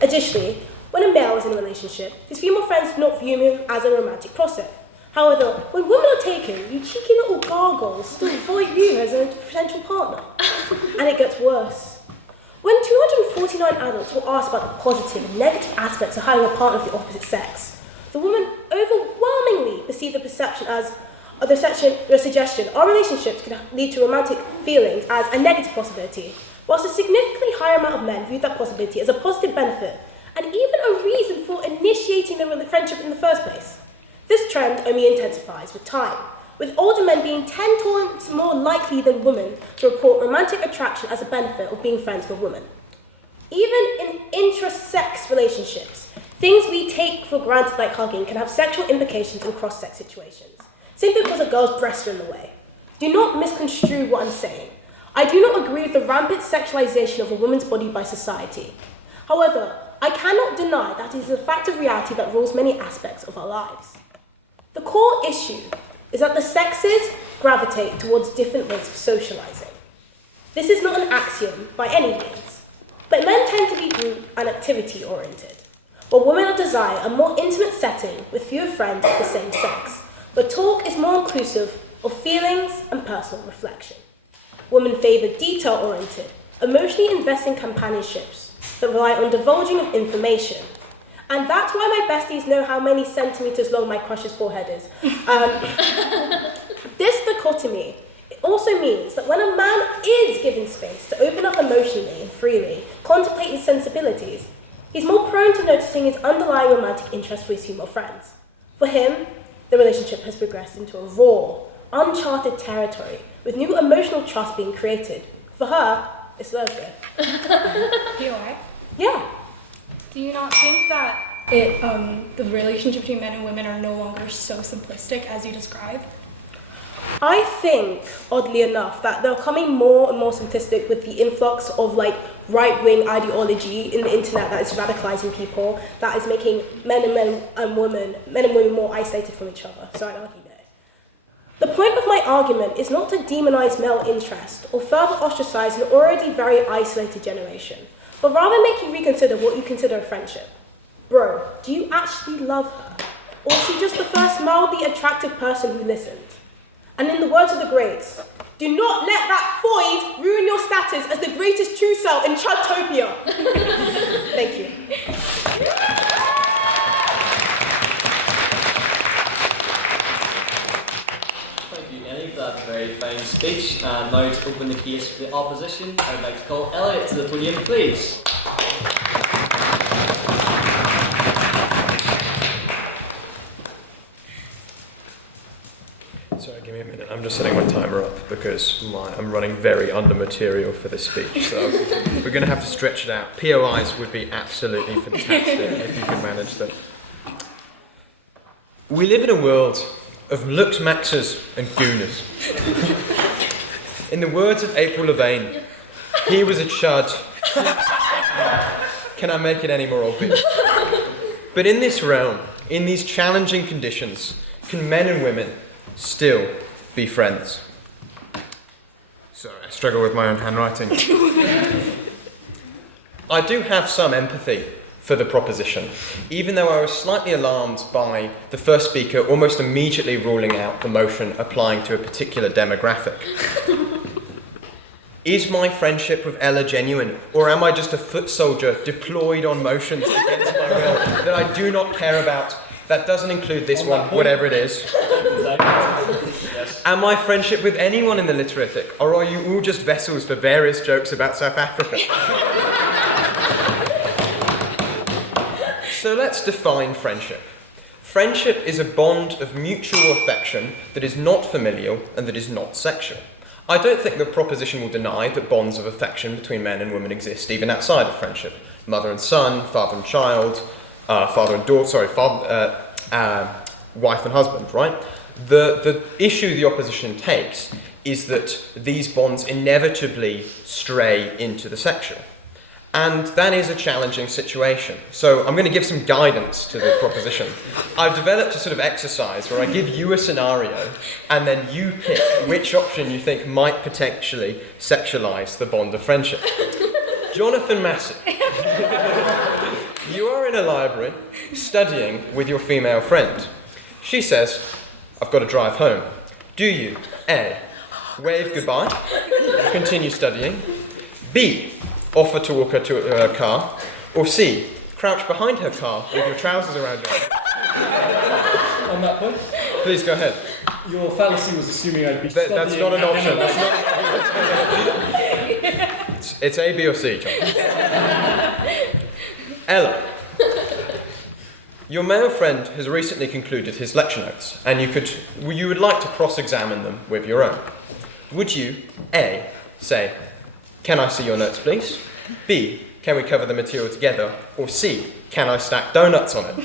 Additionally, when a male is in a relationship, his female friends do not view him as a romantic prospect. However, when women are taken, you cheeky little gargoyles still avoid you as a potential partner. And it gets worse. When 249 adults were asked about the positive and negative aspects of having a partner of the opposite sex, the women overwhelmingly perceived the perception as the suggestion our relationships can lead to romantic feelings as a negative possibility, whilst a significantly higher amount of men viewed that possibility as a positive benefit and even a reason for initiating the friendship in the first place. This trend only intensifies with time, with older men being 10 times more likely than women to report romantic attraction as a benefit of being friends with a woman. Even in intra-sex relationships, things we take for granted like hugging can have sexual implications in cross-sex situations, simply because a girl's breasts are in the way. Do not misconstrue what I'm saying. I do not agree with the rampant sexualization of a woman's body by society. However, I cannot deny that it is a fact of reality that rules many aspects of our lives. The core issue is that the sexes gravitate towards different ways of socializing. This is not an axiom by any means, but men tend to be group and activity oriented, while women desire a more intimate setting with fewer friends of the same sex, where talk is more inclusive of feelings and personal reflection. Women favour detail-oriented, emotionally investing companionships that rely on divulging of information. And that's why my besties know how many centimetres long my crush's forehead is. This dichotomy also means that when a man is given space to open up emotionally and freely, contemplate his sensibilities, he's more prone to noticing his underlying romantic interest for his female friends. For him, the relationship has progressed into a raw, uncharted territory, with new emotional trust being created. For her, it's Thursday. You alright? Yeah. Do you not think that the relationship between men and women are no longer so simplistic as you describe? I think, oddly enough, that they're becoming more and more simplistic with the influx of right-wing ideology in the internet that is radicalizing people, that is making men and women more isolated from each other. Sorry, I'll keep it. The point of my argument is not to demonize male interest or further ostracize an already very isolated generation, but rather make you reconsider what you consider a friendship. Bro, do you actually love her? Or is she just the first mildly attractive person who listened? And in the words of the greats, do not let that void ruin your status as the greatest true self in Chudtopia. Thank you. Thank you, Ellie, for that very fine speech. And now to open the case for the opposition, I would like to call Elliot to the podium, please. Sorry, give me a minute. I'm just setting my timer up because I'm running very under material for this speech, so we're going to have to stretch it out. POIs would be absolutely fantastic if you could manage them. We live in a world of looks maxers and gooners. In the words of April Levain, he was a chud. Can I make it any more obvious? But in this realm, in these challenging conditions, can men and women still be friends? Sorry, I struggle with my own handwriting. I do have some empathy for the proposition, even though I was slightly alarmed by the first speaker almost immediately ruling out the motion applying to a particular demographic. Is my friendship with Ella genuine, or am I just a foot soldier deployed on motions against my will that I do not care about? That doesn't include this one, whatever it is. Am I friendship with anyone in the literatic, or are you all just vessels for various jokes about South Africa? So let's define friendship. Friendship is a bond of mutual affection that is not familial and that is not sexual. I don't think the proposition will deny that bonds of affection between men and women exist even outside of friendship. Mother and son, father and child, father and daughter, wife and husband, right? The issue the opposition takes is that these bonds inevitably stray into the sexual. And that is a challenging situation. So I'm going to give some guidance to the proposition. I've developed a sort of exercise where I give you a scenario and then you pick which option you think might potentially sexualize the bond of friendship. Jonathan Massey, you are in a library studying with your female friend. She says, I've got to drive home. Do you, A, wave goodbye, continue studying, B, offer to walk her to her car, or C, crouch behind her car with your trousers around your head? On that point, please go ahead. Your fallacy was assuming I'd be studying. That's not an option. That's not. It's A, B, or C, John. Ella, your male friend has recently concluded his lecture notes, and you would like to cross-examine them with your own. Would you, A, say, can I see your notes, please? B, can we cover the material together? Or C, can I stack donuts on it?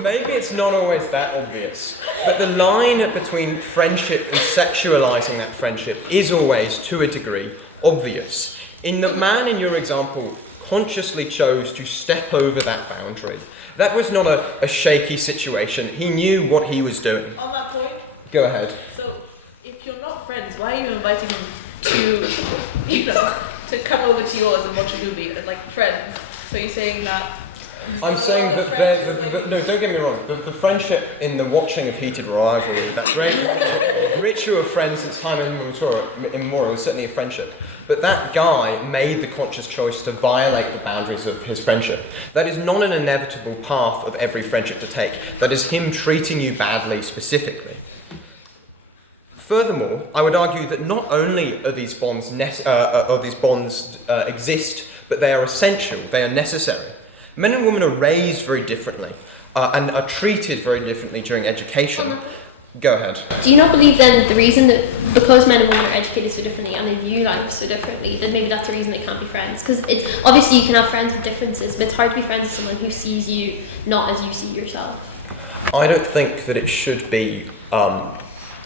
Maybe it's not always that obvious, but the line between friendship and sexualizing that friendship is always, to a degree, obvious. In the man in your example consciously chose to step over that boundary. That was not a shaky situation. He knew what he was doing. On that point, Go ahead. so if you're not friends, why are you inviting him to, to come over to yours and watch a movie, like friends? So you're saying that... I'm saying that no, don't get me wrong. The friendship in the watching of heated rivalry, that great ritual of friends since time immemorial, is certainly a friendship. But that guy made the conscious choice to violate the boundaries of his friendship. That is not an inevitable path of every friendship to take. That is him treating you badly specifically. Furthermore, I would argue that not only are these bonds exist, but they are essential. They are necessary. Men and women are raised very differently and are treated very differently during education. Go ahead. Do you not believe then the reason that because men and women are educated so differently and they view life so differently, that maybe that's the reason they can't be friends? Because it's obviously you can have friends with differences, but it's hard to be friends with someone who sees you not as you see yourself. I don't think that it should be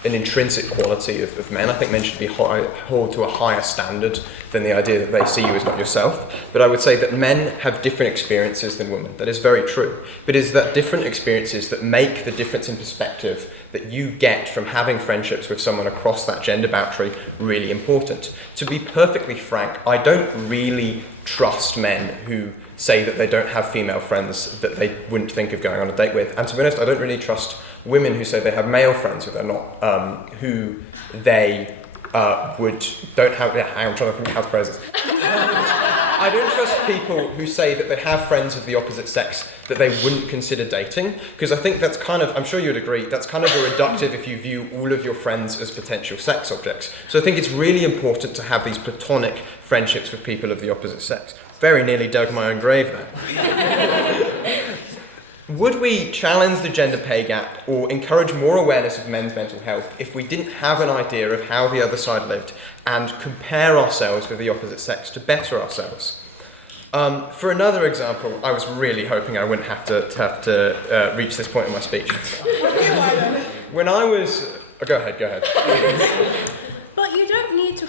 an intrinsic quality of men. I think men should be held to a higher standard than the idea that they see you as not yourself. But I would say that men have different experiences than women. That is very true. But it is that different experiences that make the difference in perspective that you get from having friendships with someone across that gender boundary really important. To be perfectly frank, I don't really trust men who say that they don't have female friends that they wouldn't think of going on a date with. And to be honest, I don't really trust women who say they have male friends who they're not, who they don't have. Yeah, I'm trying to think how to phrase it. I don't trust people who say that they have friends of the opposite sex that they wouldn't consider dating, because I think that's kind of, I'm sure you'd agree, that's kind of a reductive if you view all of your friends as potential sex objects. So I think it's really important to have these platonic friendships with people of the opposite sex. Very nearly dug my own grave there. Would we challenge the gender pay gap or encourage more awareness of men's mental health if we didn't have an idea of how the other side lived and compare ourselves with the opposite sex to better ourselves? For another example, I was really hoping I wouldn't have to reach this point in my speech. When I was... Oh, go ahead. But you don't need to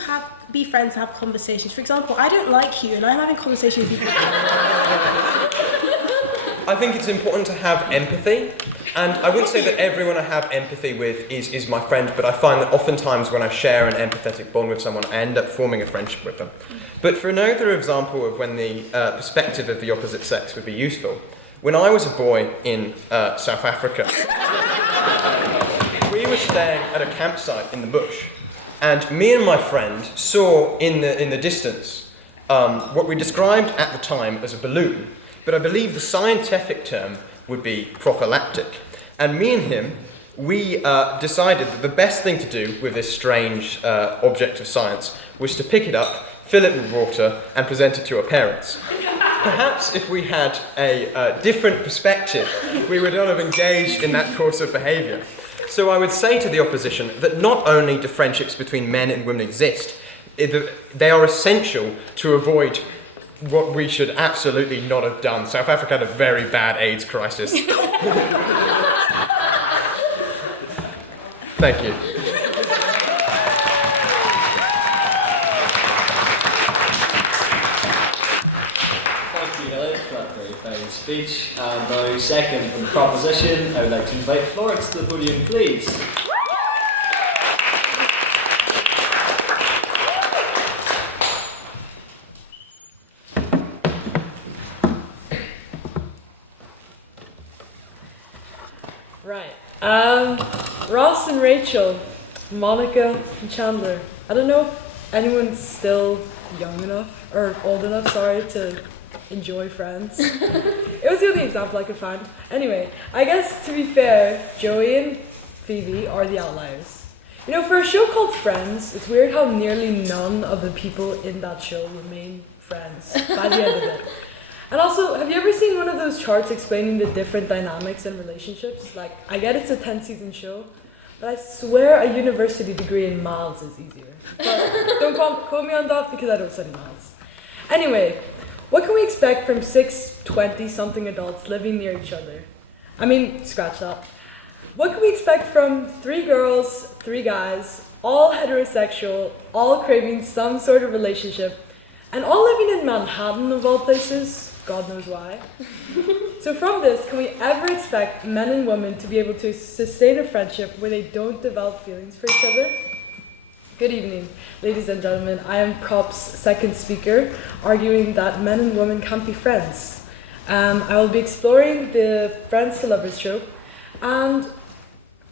be friends to have conversations. For example, I don't like you and I'm having conversations with you. I think it's important to have empathy, and I wouldn't say that everyone I have empathy with is my friend, but I find that oftentimes when I share an empathetic bond with someone, I end up forming a friendship with them. But for another example of when the perspective of the opposite sex would be useful, when I was a boy in South Africa, we were staying at a campsite in the bush, and me and my friend saw in the distance what we described at the time as a balloon. But I believe the scientific term would be prophylactic. And me and him, we decided that the best thing to do with this strange object of science was to pick it up, fill it with water, and present it to our parents. Perhaps if we had a different perspective, we would not have engaged in that course of behaviour. So I would say to the opposition that not only do friendships between men and women exist, they are essential to avoid what we should absolutely not have done. South Africa had a very bad AIDS crisis. Thank you. Thank you, Elliot, for that very fine speech. And now, second on the proposition, I would like to invite Florence to the podium, please. Right. Ross and Rachel, Monica and Chandler. I don't know if anyone's still young enough, or old enough, sorry, to enjoy Friends. It was the only example I could find. Anyway, I guess to be fair, Joey and Phoebe are the outliers. You know, for a show called Friends, it's weird how nearly none of the people in that show remain friends by the end of it. And also, have you ever seen one of those charts explaining the different dynamics in relationships? Like, I get it's a 10-season show, but I swear a university degree in maths is easier. But don't quote me on that because I don't study maths. Anyway, what can we expect from 6 20-something adults living near each other? I mean, scratch that. What can we expect from 3 girls, 3 guys, all heterosexual, all craving some sort of relationship, and all living in Manhattan of all places? God knows why. So from this, can we ever expect men and women to be able to sustain a friendship where they don't develop feelings for each other? Good evening, ladies and gentlemen. I am Prop's second speaker, arguing that men and women can't be friends. I will be exploring the friends to lovers trope, and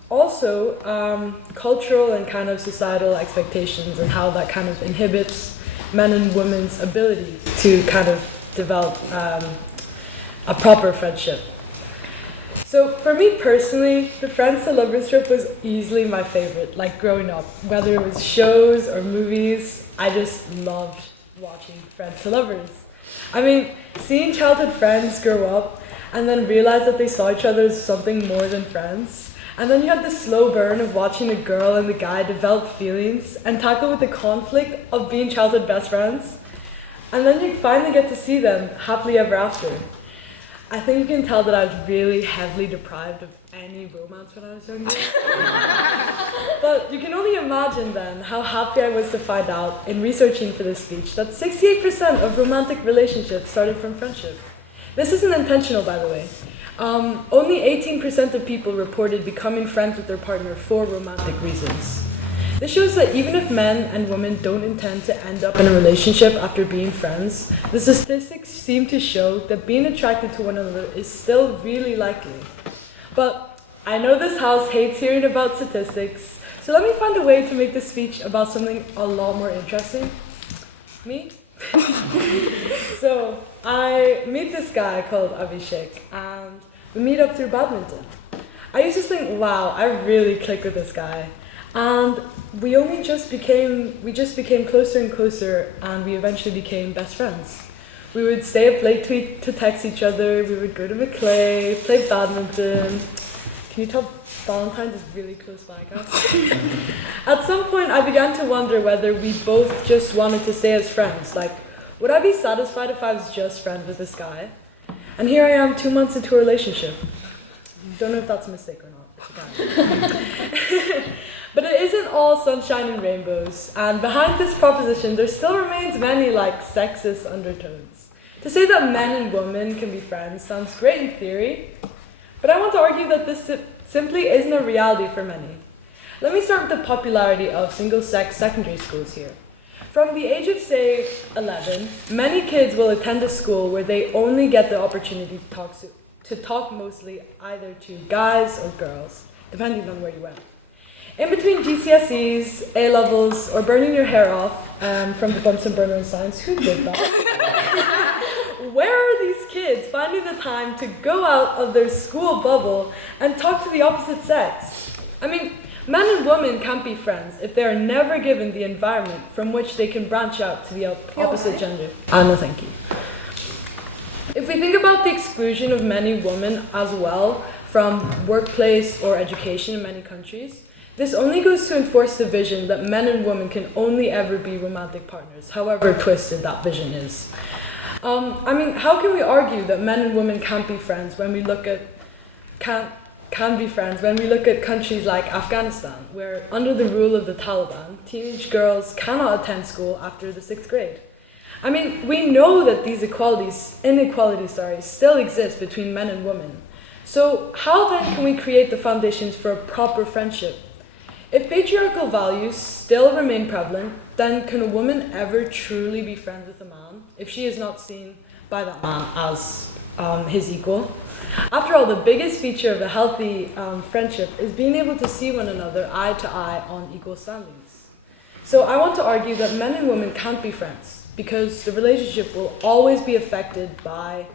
also cultural and kind of societal expectations and how that kind of inhibits men and women's ability to kind of develop a proper friendship. So for me personally, the Friends to Lovers trip was easily my favorite, like growing up. Whether it was shows or movies, I just loved watching Friends to Lovers. I mean, seeing childhood friends grow up and then realize that they saw each other as something more than friends. And then you had the slow burn of watching the girl and the guy develop feelings and tackle with the conflict of being childhood best friends. And then you finally get to see them happily ever after. I think you can tell that I was really heavily deprived of any romance when I was younger. But you can only imagine then how happy I was to find out in researching for this speech that 68% of romantic relationships started from friendship. This isn't intentional, by the way. Only 18% of people reported becoming friends with their partner for romantic reasons. This shows that even if men and women don't intend to end up in a relationship after being friends, the statistics seem to show that being attracted to one another is still really likely. But I know this house hates hearing about statistics, so let me find a way to make this speech about something a lot more interesting. Me? So I meet this guy called Abhishek, and we meet up through badminton. I used to think, wow, I really click with this guy. And we just became closer and closer, and we eventually became best friends. We would stay up late to text each other, we would go to McClay, play badminton. Can you tell Valentine's is really close by, guys? At some point, I began to wonder whether we both just wanted to stay as friends. Like, would I be satisfied if I was just friends with this guy? And here I am 2 months into a relationship. Don't know if that's a mistake or not. But it isn't all sunshine and rainbows, and behind this proposition there still remains many like sexist undertones. To say that men and women can be friends sounds great in theory, but I want to argue that this simply isn't a reality for many. Let me start with the popularity of single-sex secondary schools here. From the age of, say, 11, many kids will attend a school where they only get the opportunity to talk mostly either to guys or girls, depending on where you went. In between GCSEs, A-levels, or burning your hair off from the Bunsen burner in science, who did that? Where are these kids finding the time to go out of their school bubble and talk to the opposite sex? I mean, men and women can't be friends if they are never given the environment from which they can branch out to the opposite gender. No, thank you. If we think about the exclusion of many women as well from workplace or education in many countries, this only goes to enforce the vision that men and women can only ever be romantic partners, however twisted that vision is. I mean, how can we argue that men and women can't be friends when we look at can be friends when we look at countries like Afghanistan, where under the rule of the Taliban, teenage girls cannot attend school after the 6th grade? I mean, we know that these inequalities, still exist between men and women. So how then can we create the foundations for a proper friendship? If patriarchal values still remain prevalent, then can a woman ever truly be friends with a man if she is not seen by that man as his equal? After all, the biggest feature of a healthy friendship is being able to see one another eye to eye on equal standings. So I want to argue that men and women can't be friends because the relationship will always be affected by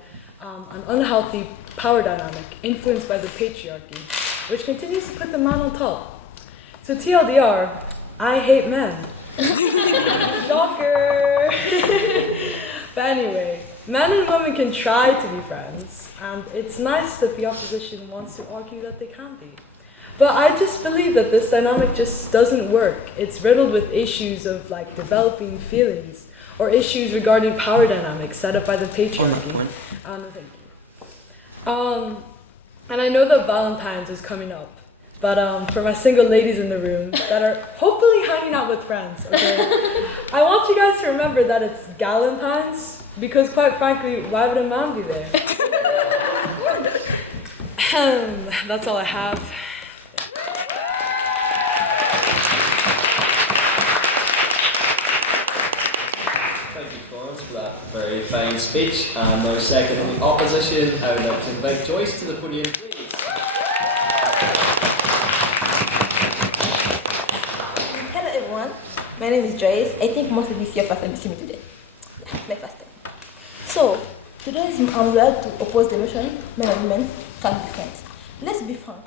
an unhealthy power dynamic influenced by the patriarchy, which continues to put the man on top. So TLDR, I hate men. Shocker! But anyway, men and women can try to be friends, and it's nice that the opposition wants to argue that they can be. But I just believe that this dynamic just doesn't work. It's riddled with issues of like developing feelings, or issues regarding power dynamics set up by the patriarchy. No, thank you. And I know that Valentine's is coming up, but for my single ladies in the room that are hopefully hanging out with friends, okay, I want you guys to remember that it's Galentine's, because quite frankly, why would a man be there? That's all I have. Thank you, Florence, for that very fine speech. And now, second in the opposition, I would like to invite Joyce to the podium, please. Hello everyone, my name is Joyce. I think most of you here first time to see me today. Yeah, my first time. So, today I'm glad to oppose the motion men and women can't be friends. Let's be frank.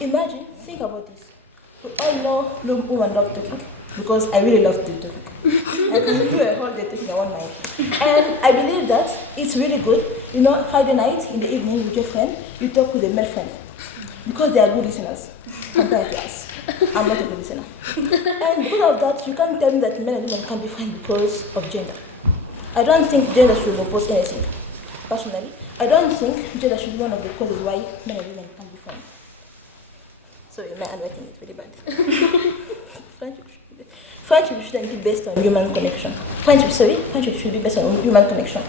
Imagine, think about this. We all know women love talking because I really love to do talking. I can do a whole day talking in one night. And I believe that it's really good. You know, Friday night in the evening with your friend, you talk with a male friend because they are good listeners compared to us. I'm not a good listener. And because of that, you can't tell me that men and women can't be friends because of gender. I don't think gender should oppose anything. Personally, I don't think gender should be one of the causes why men and women can't be friends. Sorry, my handwriting is really bad. Friendship shouldn't be based on human connection. Friendship should be based on human connection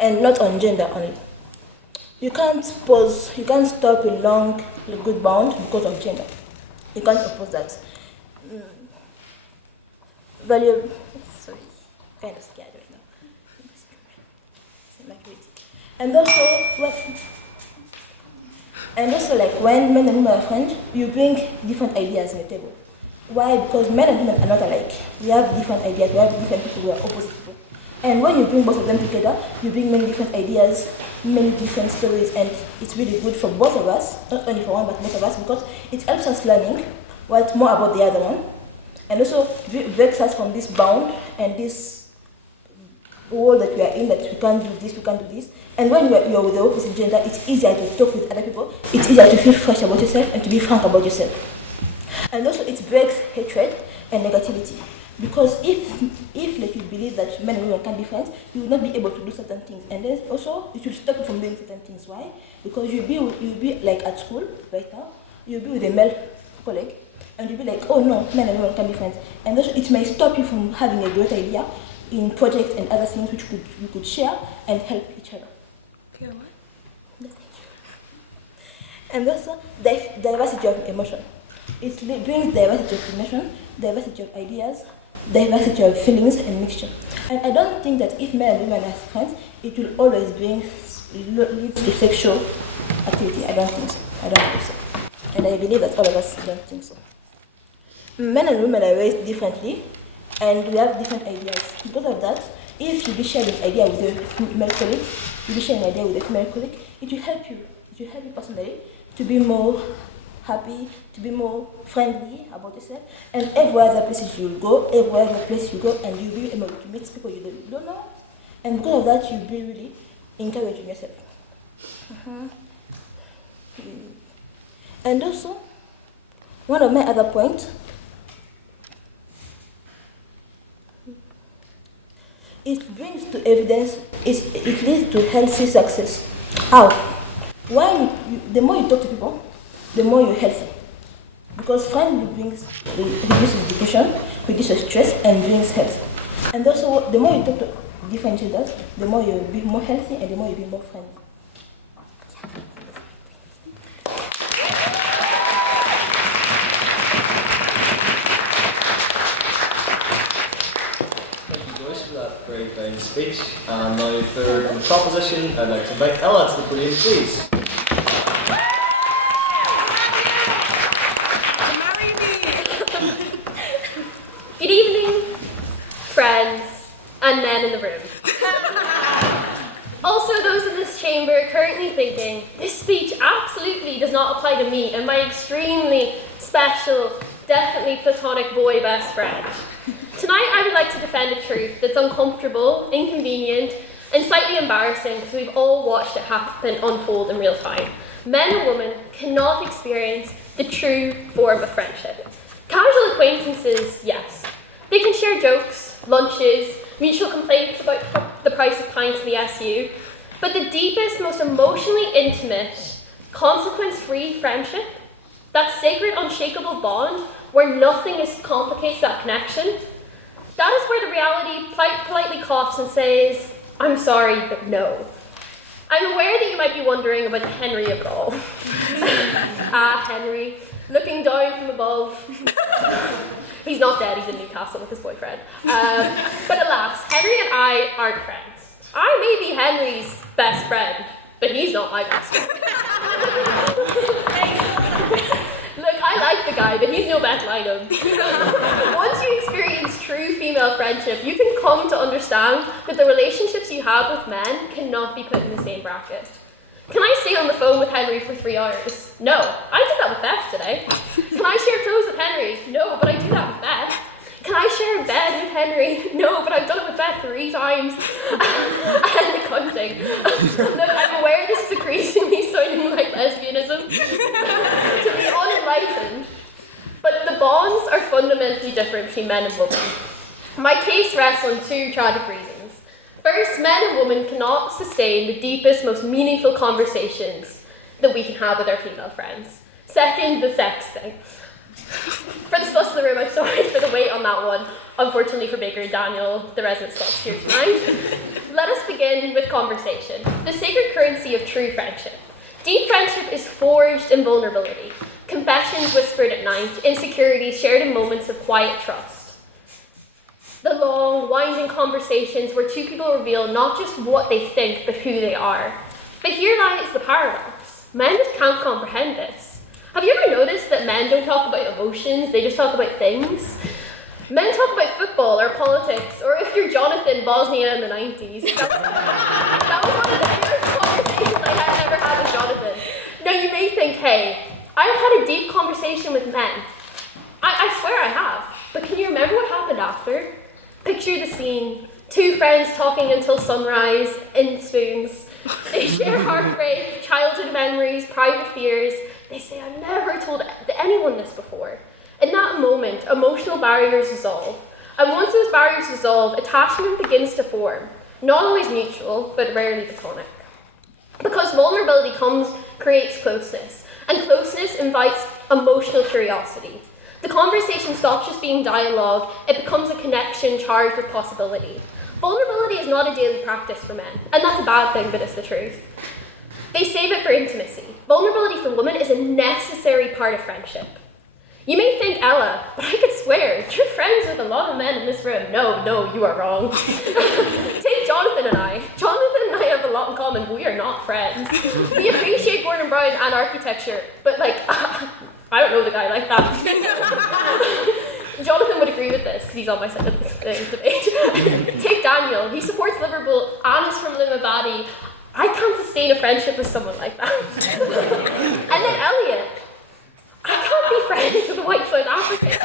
and not on gender only. You can't stop a long, good bond because of gender. You can't oppose that. Kind of scared right now. And also, like when men and women are friends, you bring different ideas on the table. Why? Because men and women are not alike. We have different ideas. We have different people. We are opposite people. And when you bring both of them together, you bring many different ideas, many different stories, and it's really good for both of us, not only for one but both of us, because it helps us learning more about the other one, and also breaks us from this bound and this world that we are in, that we can't do this, we can't do this. And when you're with the opposite gender, it's easier to talk with other people, it's easier to feel fresh about yourself and to be frank about yourself. And also it breaks hatred and negativity. Because if like you believe that men and women can be friends, you will not be able to do certain things. And then also it will stop you from doing certain things. Why? Because you'll be like at school right now, you'll be with a male colleague, and you'll be like, oh no, men and women can be friends. And also it may stop you from having a great idea in projects and other things which you could share and help each other. Okay, what? No, thank you. And also diversity of emotion. It brings diversity of emotion, diversity of ideas, diversity of feelings and mixture. And I don't think that if men and women are friends, it will always lead to sexual activity. I don't think so. And I believe that all of us don't think so. Men and women are raised differently, and we have different ideas. Because of that, if you be sharing an idea with a male colleague, you be sharing an idea with a female colleague, it will help you. It will help you personally to be more happy, to be more friendly about yourself. And everywhere other places you will go, everywhere other place you go, and you'll be able to meet people you don't know. And because of that, you'll be really encouraging yourself. And also, one of my other points, it brings to evidence it leads to healthy success. How? The more you talk to people, the more you're healthy. Because friends reduces depression, reduces stress, and brings health. And also, the more you talk to different genders, the more you'll be more healthy and the more you'll be more friendly. For that very fine speech. And now for the proposition, I'd like to invite Ella to the podium, please. Good evening, friends and men in the room. Also those in this chamber currently thinking, this speech absolutely does not apply to me and my extremely special, definitely platonic boy best friend. Tonight I would like to defend a truth that's uncomfortable, inconvenient, and slightly embarrassing because we've all watched it happen unfold in real time. Men and women cannot experience the true form of friendship. Casual acquaintances, yes. They can share jokes, lunches, mutual complaints about the price of pints in the SU, but the deepest, most emotionally intimate, consequence-free friendship, that sacred, unshakable bond where nothing complicates that connection, that is where the reality politely coughs and says, I'm sorry, but no. I'm aware that you might be wondering about Henry of it all. Henry, looking down from above. He's not dead, he's in Newcastle with his boyfriend. But alas, Henry and I aren't friends. I may be Henry's best friend, but he's not my best friend. Look, I like the guy, but he's no Beth Lynham. Once you experience true female friendship, you can come to understand that the relationships you have with men cannot be put in the same bracket. Can I stay on the phone with Henry for 3 hours? No, I did that with Beth today. Can I share clothes with Henry? No, but I do that with Beth. Can I share a bed with Henry? No, but I've done it with Beth 3 times. And counting. Look, I'm aware this is increasingly sounding like lesbianism. To be unenlightened. But the bonds are fundamentally different between men and women. My case rests on 2 tragic reasons. First, men and women cannot sustain the deepest, most meaningful conversations that we can have with our female friends. Second, the sex thing. For the sluts in the room, I'm sorry for the wait on that one. Unfortunately for Baker and Daniel, the resident sluts here tonight. Let us begin with conversation, the sacred currency of true friendship. Deep friendship is forged in vulnerability, confessions whispered at night, insecurities shared in moments of quiet trust. The long, winding conversations where 2 people reveal not just what they think, but who they are. But here lies the paradox. Men just can't comprehend this. Have you ever noticed that men don't talk about emotions, they just talk about things? Men talk about football or politics, or if you're Jonathan, Bosnia in the 90s. That was one of the first conversations I had ever had with Jonathan. Now you may think, hey, I've had a deep conversation with men. I swear I have. But can you remember what happened after? Picture the scene. 2 friends talking until sunrise in spoons. They share heartbreak, childhood memories, private fears. They say, I've never told anyone this before. In that moment, emotional barriers dissolve. And once those barriers dissolve, attachment begins to form. Not always mutual, but rarely platonic. Because vulnerability creates closeness. And closeness invites emotional curiosity. The conversation stops just being dialogue, it becomes a connection charged with possibility. Vulnerability is not a daily practice for men, and that's a bad thing, but it's the truth. They save it for intimacy. Vulnerability for women is a necessary part of friendship. You may think, Ella, but I could swear, you're friends with a lot of men in this room. No, you are wrong. Take Jonathan and I. Jonathan and I have a lot in common, but we are not friends. We appreciate Gordon Brown and architecture, but I don't know the guy like that. Jonathan would agree with this because he's on my side of this debate. Take Daniel. He supports Liverpool and is from Limavady. I can't sustain a friendship with someone like that. And then Elliot. I can't be friends with a white South African.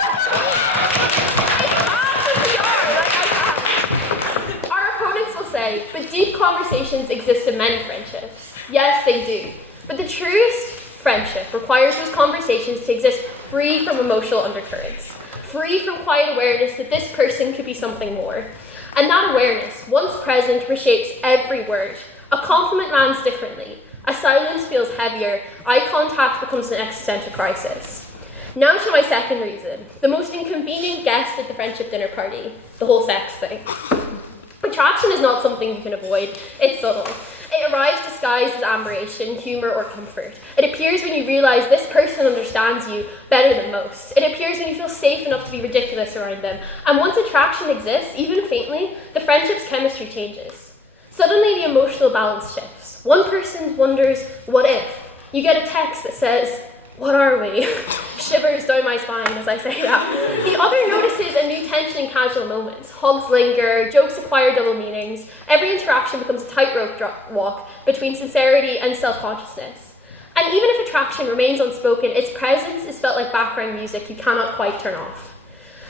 Our opponents will say, but deep conversations exist in many friendships. Yes, they do. But the truest friendship requires those conversations to exist free from emotional undercurrents. free from quiet awareness that this person could be something more. And that awareness, once present, reshapes every word. A compliment lands differently. A silence feels heavier. Eye contact becomes an existential crisis. Now to my second reason, the most inconvenient guest at the friendship dinner party, the whole sex thing. Attraction is not something you can avoid, it's subtle. It arrives disguised as admiration, humour or comfort. It appears when you realise this person understands you better than most. It appears when you feel safe enough to be ridiculous around them. And once attraction exists, even faintly, the friendship's chemistry changes. Suddenly the emotional balance shifts. One person wonders, what if? You get a text that says, what are we? Shivers down my spine as I say that. The other notices a new tension in casual moments. Hugs linger, jokes acquire double meanings. Every interaction becomes a tightrope walk between sincerity and self-consciousness. And even if attraction remains unspoken, its presence is felt like background music you cannot quite turn off.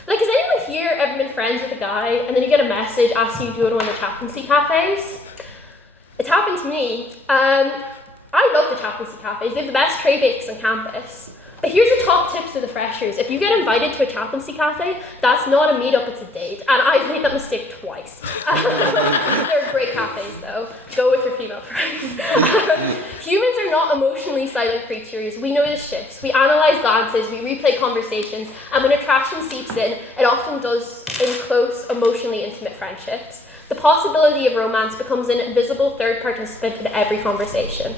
Like, has anyone here ever been friends with a guy and then you get a message asking you to go to one of the chaplaincy cafes? It's happened to me. I love the chaplaincy cafes. They have the best tray bakes on campus. But here's the top tips to the freshers. If you get invited to a chaplaincy cafe, that's not a meetup, it's a date. And I've made that mistake twice. They're great cafes though. Go with your female friends. Humans are not emotionally silent creatures. We notice shifts. We analyze glances, we replay conversations, and when attraction seeps in, it often does in close, emotionally intimate friendships. The possibility of romance becomes an invisible third participant in every conversation.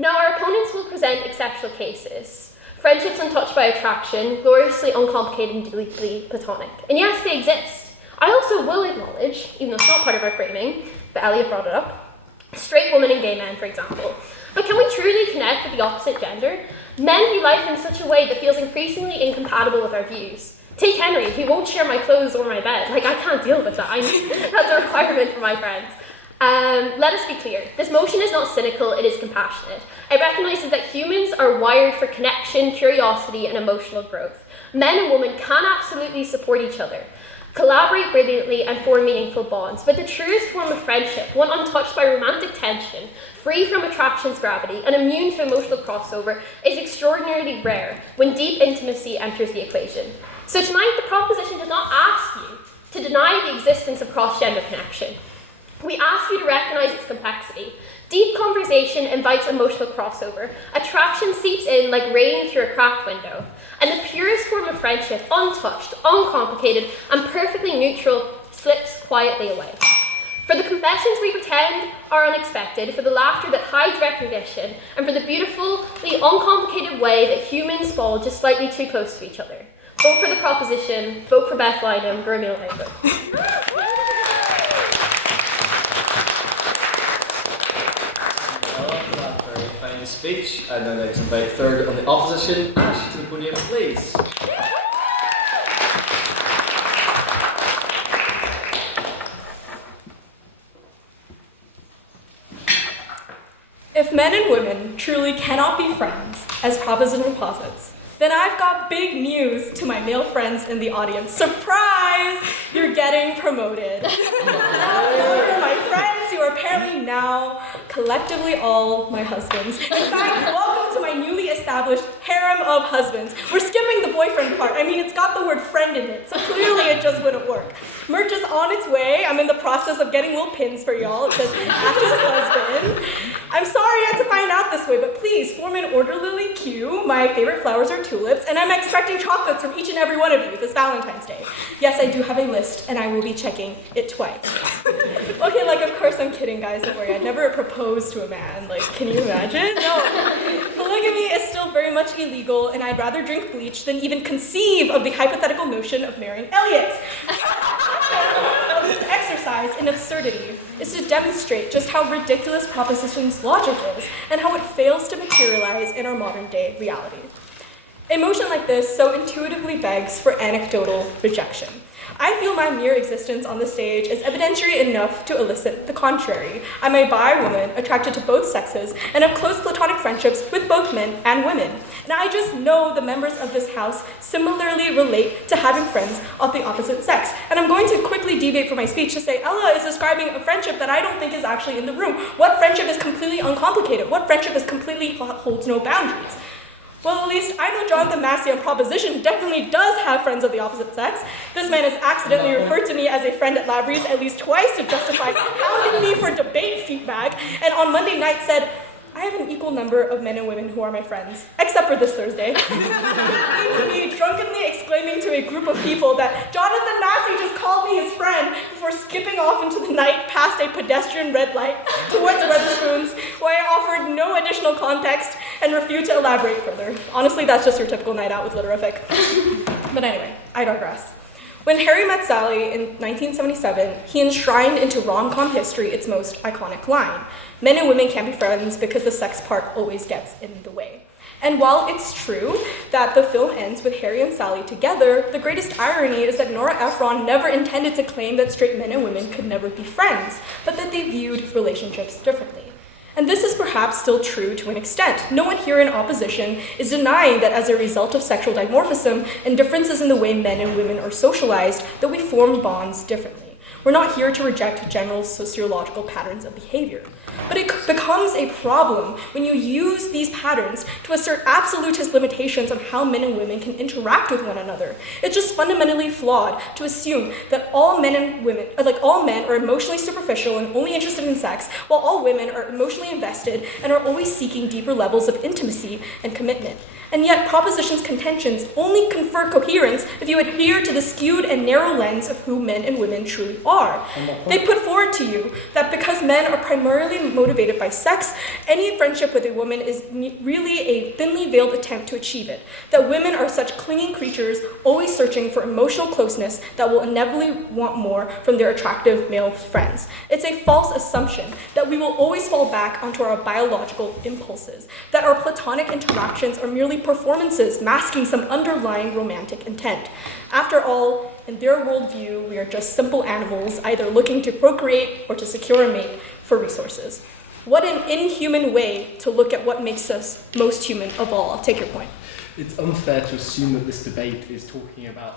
Now, our opponents will present exceptional cases. Friendships untouched by attraction, gloriously uncomplicated and deeply platonic. And yes, they exist. I also will acknowledge, even though it's not part of our framing, but Elliot brought it up, straight women and gay men, for example. But can we truly connect with the opposite gender? Men view life in such a way that feels increasingly incompatible with our views. Take Henry, he won't share my clothes or my bed. Like, I can't deal with that. That's a requirement for my friends. Let us be clear. This motion is not cynical, it is compassionate. It recognizes that humans are wired for connection, curiosity, and emotional growth. Men and women can absolutely support each other, collaborate brilliantly, and form meaningful bonds. But the truest form of friendship, one untouched by romantic tension, free from attraction's gravity, and immune to emotional crossover, is extraordinarily rare when deep intimacy enters the equation. So tonight, the proposition does not ask you to deny the existence of cross-gender connection. We ask you to recognize its complexity. Deep conversation invites emotional crossover. Attraction seeps in like rain through a cracked window. And the purest form of friendship, untouched, uncomplicated, and perfectly neutral, slips quietly away. For the confessions we pretend are unexpected, for the laughter that hides recognition, and for the beautifully uncomplicated way that humans fall just slightly too close to each other. Vote for the proposition, vote for Beth Lynham, Gurmil Labour. Very fine speech. I'd now like to invite third on the opposition, Ash, to the podium, please. If men and women truly cannot be friends, as proposition posits, then I've got big news to my male friends in the audience. Surprise! You're getting promoted. My friends, you are apparently now collectively all my husbands. In fact, welcome to my newly established harem of husbands. We're skipping the boyfriend part. I mean, it's got the word friend in it, so clearly it just wouldn't work. Merch is on its way. I'm in the process of getting little pins for y'all. It says Ash's husband. I'm sorry I had to find out this way, but please form an orderly queue. My favorite flowers are tulips, and I'm expecting chocolates from each and every one of you this Valentine's Day. Yes, I do have a list, and I will be checking it twice. Okay, like, of course I'm kidding, guys, don't worry. I'd never proposed to a man. Like, can you imagine? No. Polygamy is still very much illegal, and I'd rather drink bleach than even conceive of the hypothetical notion of marrying Elliot. Now, this exercise in absurdity is to demonstrate just how ridiculous proposition's logic is and how it fails to materialize in our modern-day reality. A motion like this so intuitively begs for anecdotal rejection. I feel my mere existence on the stage is evidentiary enough to elicit the contrary. I'm a bi woman attracted to both sexes and have close platonic friendships with both men and women. And I just know the members of this house similarly relate to having friends of the opposite sex. And I'm going to quickly deviate from my speech to say Ella is describing a friendship that I don't think is actually in the room. What friendship is completely uncomplicated? What friendship is completely holds no boundaries? Well, at least I know Jonathan Massey on Proposition definitely does have friends of the opposite sex. This man has accidentally referred to me as a friend at Lavery's at least twice to justify hounding me for debate feedback, and on Monday night said, I have an equal number of men and women who are my friends, except for this Thursday. He came to me drunkenly exclaiming to a group of people that Jonathan Massey just called me his friend before skipping off into the night past a pedestrian red light towards Wetherspoons, where I offered no additional context and refused to elaborate further. Honestly, that's just your typical night out with Litterific. But anyway, I digress. When Harry met Sally in 1977, he enshrined into rom-com history its most iconic line, men and women can't be friends because the sex part always gets in the way. And while it's true that the film ends with Harry and Sally together, the greatest irony is that Nora Ephron never intended to claim that straight men and women could never be friends, but that they viewed relationships differently. And this is perhaps still true to an extent. No one here in opposition is denying that as a result of sexual dimorphism and differences in the way men and women are socialized, that we form bonds differently. We're not here to reject general sociological patterns of behavior. But it becomes a problem when you use these patterns to assert absolutist limitations on how men and women can interact with one another. It's just fundamentally flawed to assume that all men are emotionally superficial and only interested in sex, while all women are emotionally invested and are always seeking deeper levels of intimacy and commitment. And yet, Proposition's contentions only confer coherence if you adhere to the skewed and narrow lens of who men and women truly are. They put forward to you that because men are primarily motivated by sex, any friendship with a woman is really a thinly veiled attempt to achieve it. That women are such clinging creatures, always searching for emotional closeness that will inevitably want more from their attractive male friends. It's a false assumption that we will always fall back onto our biological impulses, that our platonic interactions are merely performances masking some underlying romantic intent. After all, in their worldview, we are just simple animals, either looking to procreate or to secure a mate for resources. What an inhuman way to look at what makes us most human of all. I'll take your point. It's unfair to assume that this debate is talking about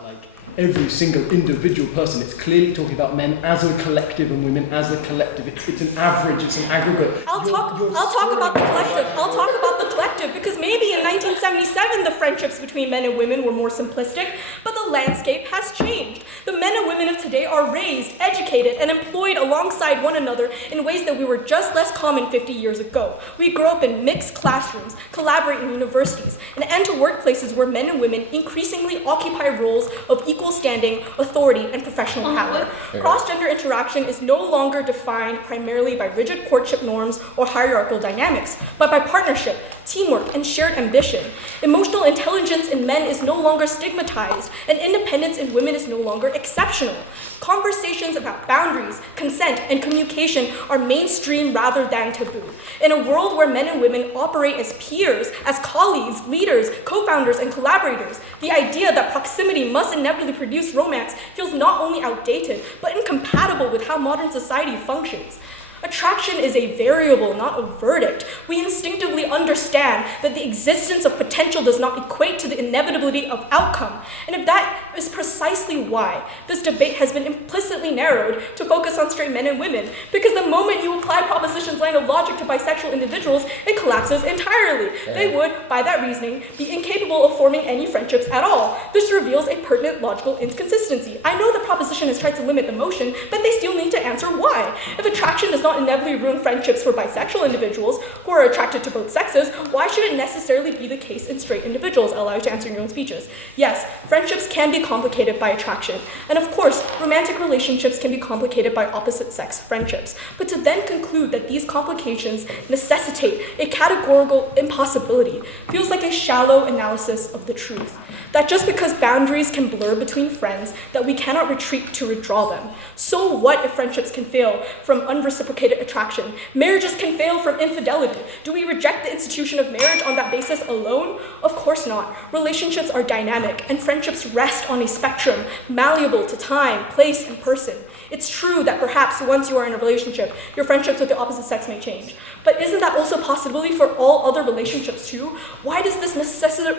every single individual person. It's clearly talking about men as a collective and women as a collective. It's an average, it's an aggregate. I'll talk about the collective. I'll talk about the collective because maybe in 1977 the friendships between men and women were more simplistic, but the landscape has changed. The men and women of today are raised, educated, and employed alongside one another in ways that we were just less common 50 years ago. We grow up in mixed classrooms, collaborate in universities, and enter workplaces where men and women increasingly occupy roles of equal standing, authority, and professional power. Cross-gender interaction is no longer defined primarily by rigid courtship norms or hierarchical dynamics, but by partnership, teamwork, and shared ambition. Emotional intelligence in men is no longer stigmatized, and independence in women is no longer exceptional. Conversations about boundaries, consent, and communication are mainstream rather than taboo. In a world where men and women operate as peers, as colleagues, leaders, co-founders, and collaborators, the idea that proximity must inevitably produce romance feels not only outdated, but incompatible with how modern society functions. Attraction is a variable, not a verdict. We instinctively understand that the existence of potential does not equate to the inevitability of outcome. And if that is precisely why this debate has been implicitly narrowed to focus on straight men and women, because the moment you apply Proposition's line of logic to bisexual individuals, it collapses entirely. They would, by that reasoning, be incapable of forming any friendships at all. This reveals a pertinent logical inconsistency. I know the Proposition has tried to limit emotion, but they still need to answer why. If attraction does not inevitably ruin friendships for bisexual individuals who are attracted to both sexes, why should it necessarily be the case in straight individuals? I'll allow you to answer in your own speeches. Yes, friendships can be complicated by attraction. And of course, romantic relationships can be complicated by opposite-sex friendships. But to then conclude that these complications necessitate a categorical impossibility feels like a shallow analysis of the truth. That just because boundaries can blur between friends, that we cannot retreat to withdraw them. So what if friendships can fail from unreciprocated attraction? Marriages can fail from infidelity. Do we reject the institution of marriage on that basis alone? Of course not. Relationships are dynamic, and friendships rest on a spectrum, malleable to time, place, and person. It's true that perhaps once you are in a relationship, your friendships with the opposite sex may change. But isn't that also a possibility for all other relationships too? Why does this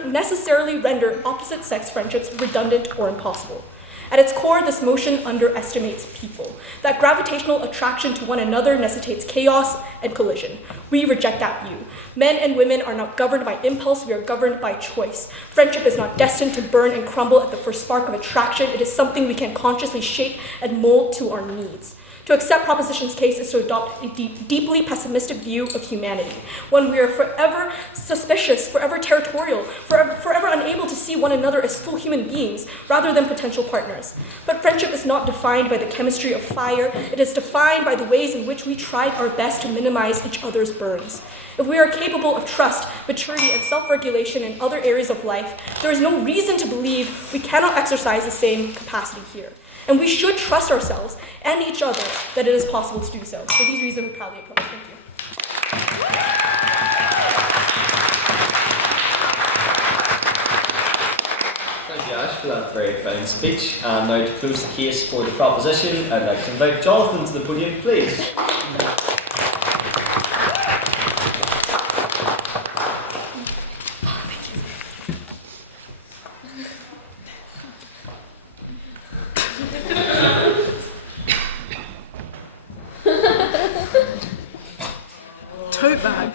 necessarily render opposite-sex friendships redundant or impossible? At its core, this motion underestimates people. That gravitational attraction to one another necessitates chaos and collision. We reject that view. Men and women are not governed by impulse, we are governed by choice. Friendship is not destined to burn and crumble at the first spark of attraction. It is something we can consciously shape and mold to our needs. To accept Proposition's case is to adopt a deeply pessimistic view of humanity, one we are forever suspicious, forever territorial, forever unable to see one another as full human beings rather than potential partners. But friendship is not defined by the chemistry of fire, it is defined by the ways in which we tried our best to minimize each other's burns. If we are capable of trust, maturity, and self-regulation in other areas of life, there is no reason to believe we cannot exercise the same capacity here. And we should trust ourselves and each other that it is possible to do so. For these reasons, we proudly oppose. Thank you. Thank you, Ash, for that very fine speech. And now to close the case for the proposition, I'd like to invite Jonathan to the podium, please. Tote bag.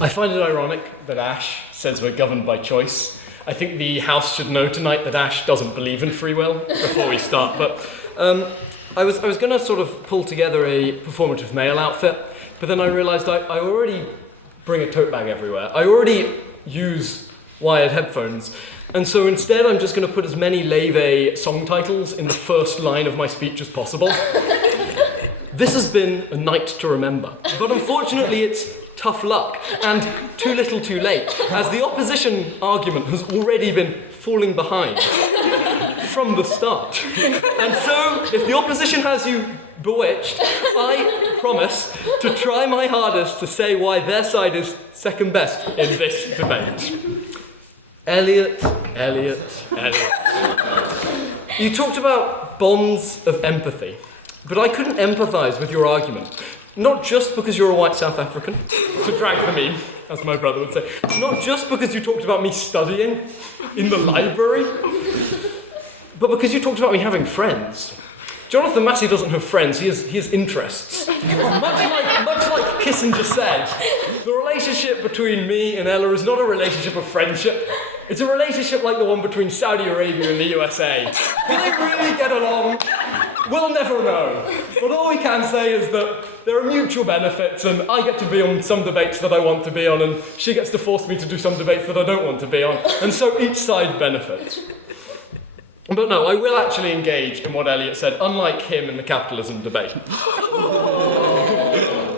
I find it ironic that Ash says we're governed by choice. I think the House should know tonight that Ash doesn't believe in free will before we start. But I was going to sort of pull together a performative male outfit, but then I realised I already bring a tote bag everywhere. I already use wired headphones. And so instead I'm just going to put as many Leve song titles in the first line of my speech as possible. This has been a night to remember. But unfortunately it's tough luck and too little too late, as the opposition argument has already been falling behind from the start. And so if the opposition has you bewitched, I promise to try my hardest to say why their side is second best in this debate. Elliot. You talked about bonds of empathy, but I couldn't empathise with your argument. Not just because you're a white South African, to drag the meme, as my brother would say. Not just because you talked about me studying in the library, but because you talked about me having friends. Jonathan Massey doesn't have friends, he has interests. much like Kissinger said, the relationship between me and Ella is not a relationship of friendship. It's a relationship like the one between Saudi Arabia and the USA. Do they really get along? We'll never know. But all we can say is that there are mutual benefits, and I get to be on some debates that I want to be on, and she gets to force me to do some debates that I don't want to be on. And so each side benefits. But no, I will actually engage in what Elliot said, unlike him in the capitalism debate.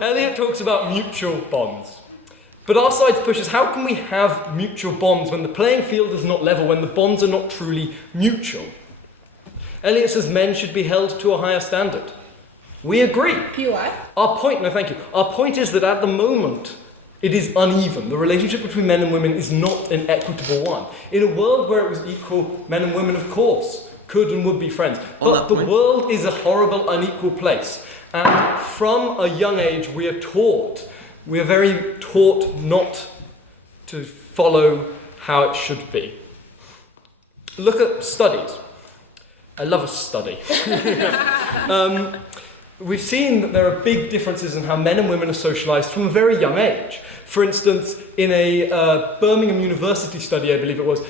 Elliot talks about mutual bonds. But our side pushes, how can we have mutual bonds when the playing field is not level, when the bonds are not truly mutual? Elliot says men should be held to a higher standard. We agree. PY? Our point is that at the moment, it is uneven. The relationship between men and women is not an equitable one. In a world where it was equal, men and women, of course, could and would be friends. But the world is a horrible, unequal place. And from a young age, we are very taught not to follow how it should be. Look at studies. I love a study. We've seen that there are big differences in how men and women are socialised from a very young age. For instance, in a Birmingham University study, I believe it was,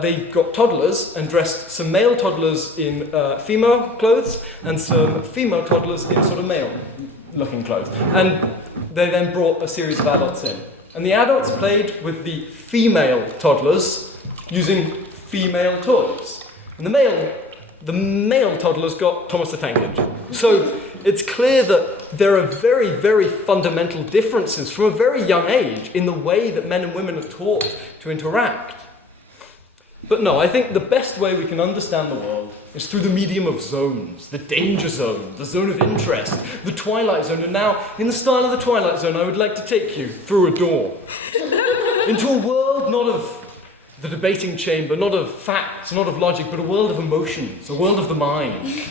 they got toddlers and dressed some male toddlers in female clothes and some female toddlers in sort of male-looking clothes. And they then brought a series of adults in. And the adults played with the female toddlers using female toys. And the male toddlers got Thomas the Tank Engine. So it's clear that there are very, very fundamental differences from a very young age in the way that men and women are taught to interact. But no, I think the best way we can understand the world is through the medium of zones. The danger zone, the zone of interest, the twilight zone. And now, in the style of the Twilight Zone, I would like to take you through a door into a world not of the debating chamber, not of facts, not of logic, but a world of emotions, a world of the mind.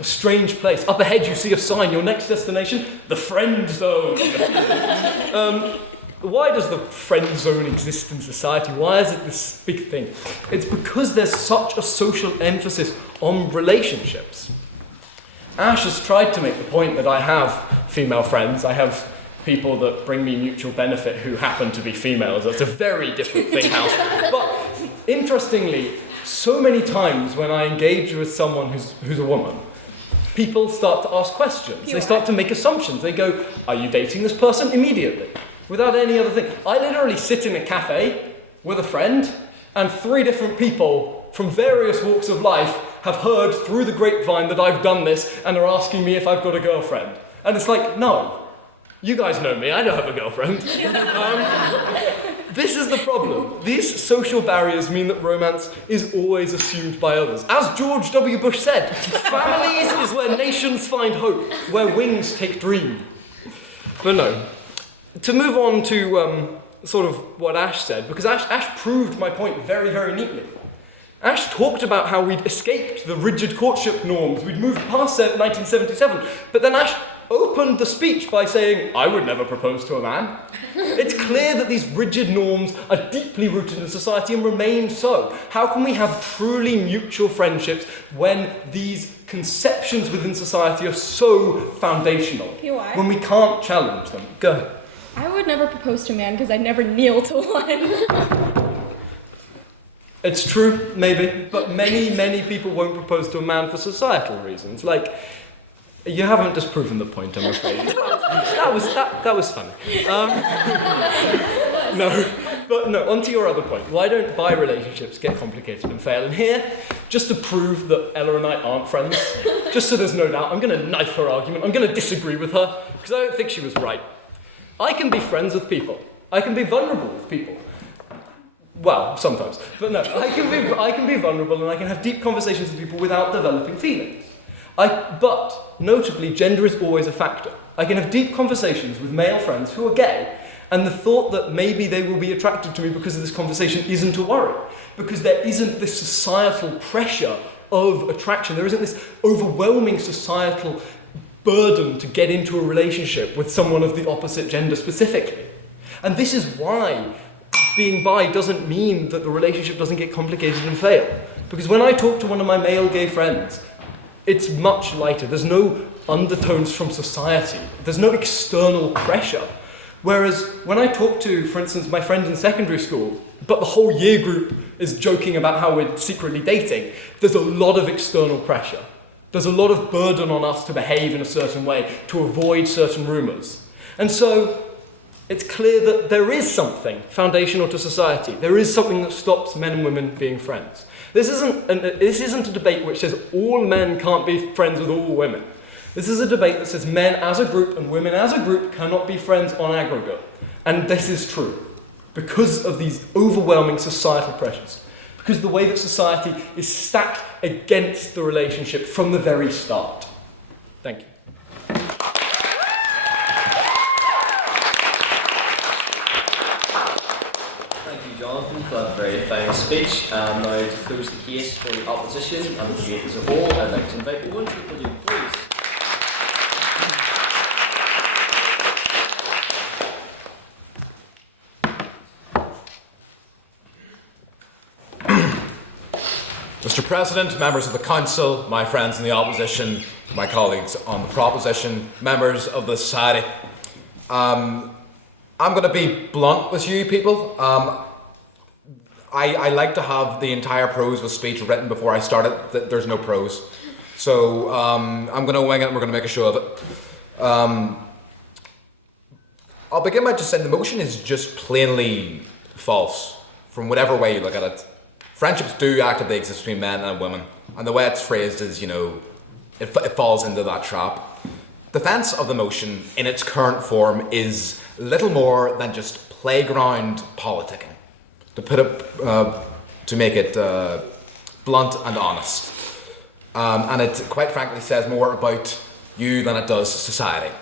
A strange place. Up ahead you see a sign, your next destination, the friend zone. why does the friend zone exist in society? Why is it this big thing? It's because there's such a social emphasis on relationships. Ash has tried to make the point that I have female friends. I have people that bring me mutual benefit who happen to be females. That's a very different thing, House. But interestingly, so many times when I engage with someone who's a woman, people start to ask questions. They start to make assumptions. They go, are you dating this person? Immediately, without any other thing. I literally sit in a cafe with a friend, and 3 different people from various walks of life have heard through the grapevine that I've done this and are asking me if I've got a girlfriend. And it's like, no, you guys know me, I don't have a girlfriend. This is the problem. These social barriers mean that romance is always assumed by others. As George W. Bush said, families is where nations find hope, where wings take dream. But no, to move on to sort of what Ash said, because Ash proved my point very, very neatly. Ash talked about how we'd escaped the rigid courtship norms, we'd moved past 1977, but then Ash opened the speech by saying, I would never propose to a man. It's clear that these rigid norms are deeply rooted in society and remain so. How can we have truly mutual friendships when these conceptions within society are so foundational? PY? When we can't challenge them? Go ahead. I would never propose to a man because I'd never kneel to one. It's true, maybe, but many people won't propose to a man for societal reasons. Like, you haven't disproven the point, I'm afraid. that was funny. No, onto your other point. Why don't bi relationships get complicated and fail? And here, just to prove that Ella and I aren't friends, just so there's no doubt, I'm going to knife her argument. I'm going to disagree with her, because I don't think she was right. I can be friends with people. I can be vulnerable with people. Well, sometimes. But no, I can be vulnerable and I can have deep conversations with people without developing feelings. But, notably, gender is always a factor. I can have deep conversations with male friends who are gay, and the thought that maybe they will be attracted to me because of this conversation isn't a worry. Because there isn't this societal pressure of attraction. There isn't this overwhelming societal burden to get into a relationship with someone of the opposite gender specifically. And this is why being bi doesn't mean that the relationship doesn't get complicated and fail. Because when I talk to one of my male gay friends, it's much lighter. There's no undertones from society. There's no external pressure. Whereas when I talk to, for instance, my friend in secondary school, but the whole year group is joking about how we're secretly dating, there's a lot of external pressure. There's a lot of burden on us to behave in a certain way, to avoid certain rumours. And so it's clear that there is something foundational to society. There is something that stops men and women being friends. This isn't a debate which says all men can't be friends with all women. This is a debate that says men as a group and women as a group cannot be friends on aggregate. And this is true because of these overwhelming societal pressures. Because the way that society is stacked against the relationship from the very start. Thank you. Jonathan, for that very fine speech. And now to close the case for the opposition and the debate as a whole, I'd like to invite Owen to the podium, please. Mr. President, members of the Council, my friends in the opposition, my colleagues on the proposition, members of the society, I'm going to be blunt with you people. I like to have the entire prose of a speech written before I start it. There's no prose. So I'm going to wing it and we're going to make a show of it. I'll begin by just saying the motion is just plainly false from whatever way you look at it. Friendships do actively exist between men and women. And the way it's phrased is, it falls into that trap. Defence of the motion in its current form is little more than just playground politicking. To make it blunt and honest. And it quite frankly says more about you than it does society.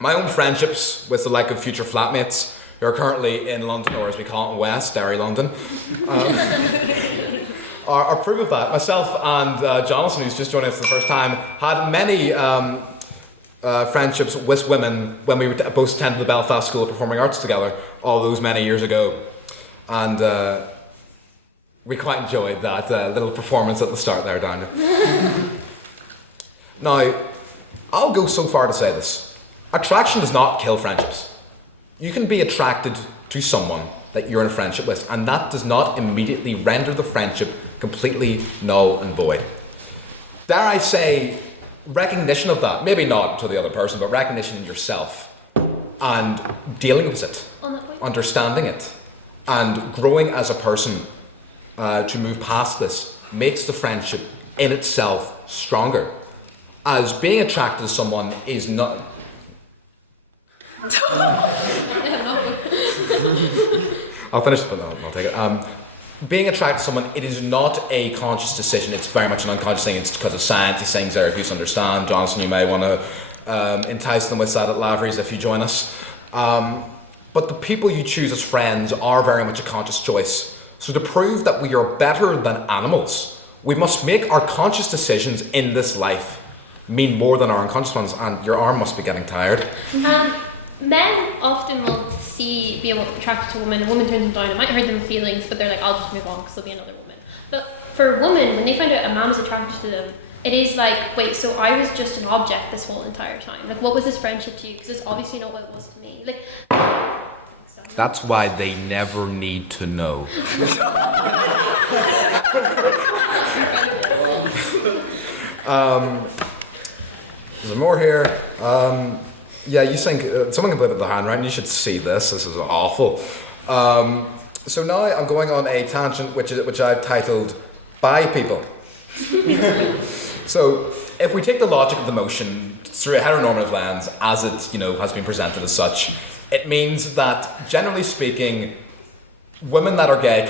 My own friendships with the like of future flatmates who are currently in London, or as we call it in West, Derry, London, are proof of that. Myself and Jonathan, who's just joining us for the first time, had many friendships with women when we both attended the Belfast School of Performing Arts together all those many years ago. And we quite enjoyed that little performance at the start there, Daniel. Now, I'll go so far to say this. Attraction does not kill friendships. You can be attracted to someone that you're in a friendship with, and that does not immediately render the friendship completely null and void. Dare I say, recognition of that, maybe not to the other person, but recognition in yourself, and dealing with it, understanding it, and growing as a person to move past this makes the friendship in itself stronger. As being attracted to someone is not... I'll finish, but no, I'll take it. Being attracted to someone, it is not a conscious decision. It's very much an unconscious thing. It's because of science. These things there, if you understand. Johnson, you may want to entice them with that at Lavery's if you join us. But the people you choose as friends are very much a conscious choice. So to prove that we are better than animals, we must make our conscious decisions in this life mean more than our unconscious ones. And your arm must be getting tired. Men often will be attracted to a woman turns them down. It might hurt them feelings, but they're like, I'll just move on because there'll be another woman. But for women, when they find out a man is attracted to them, it is like, wait, so I was just an object this whole entire time. Like, what was this friendship to you? Because it's obviously not what it was to me. Like, That's why they never need to know. There's more here. Yeah, you think someone can put up the handwriting. You should see this. This is awful. So now I'm going on a tangent, which I've titled "Bi People." So, if we take the logic of the motion through a heteronormative lens, as it has been presented as such, it means that generally speaking, women that are gay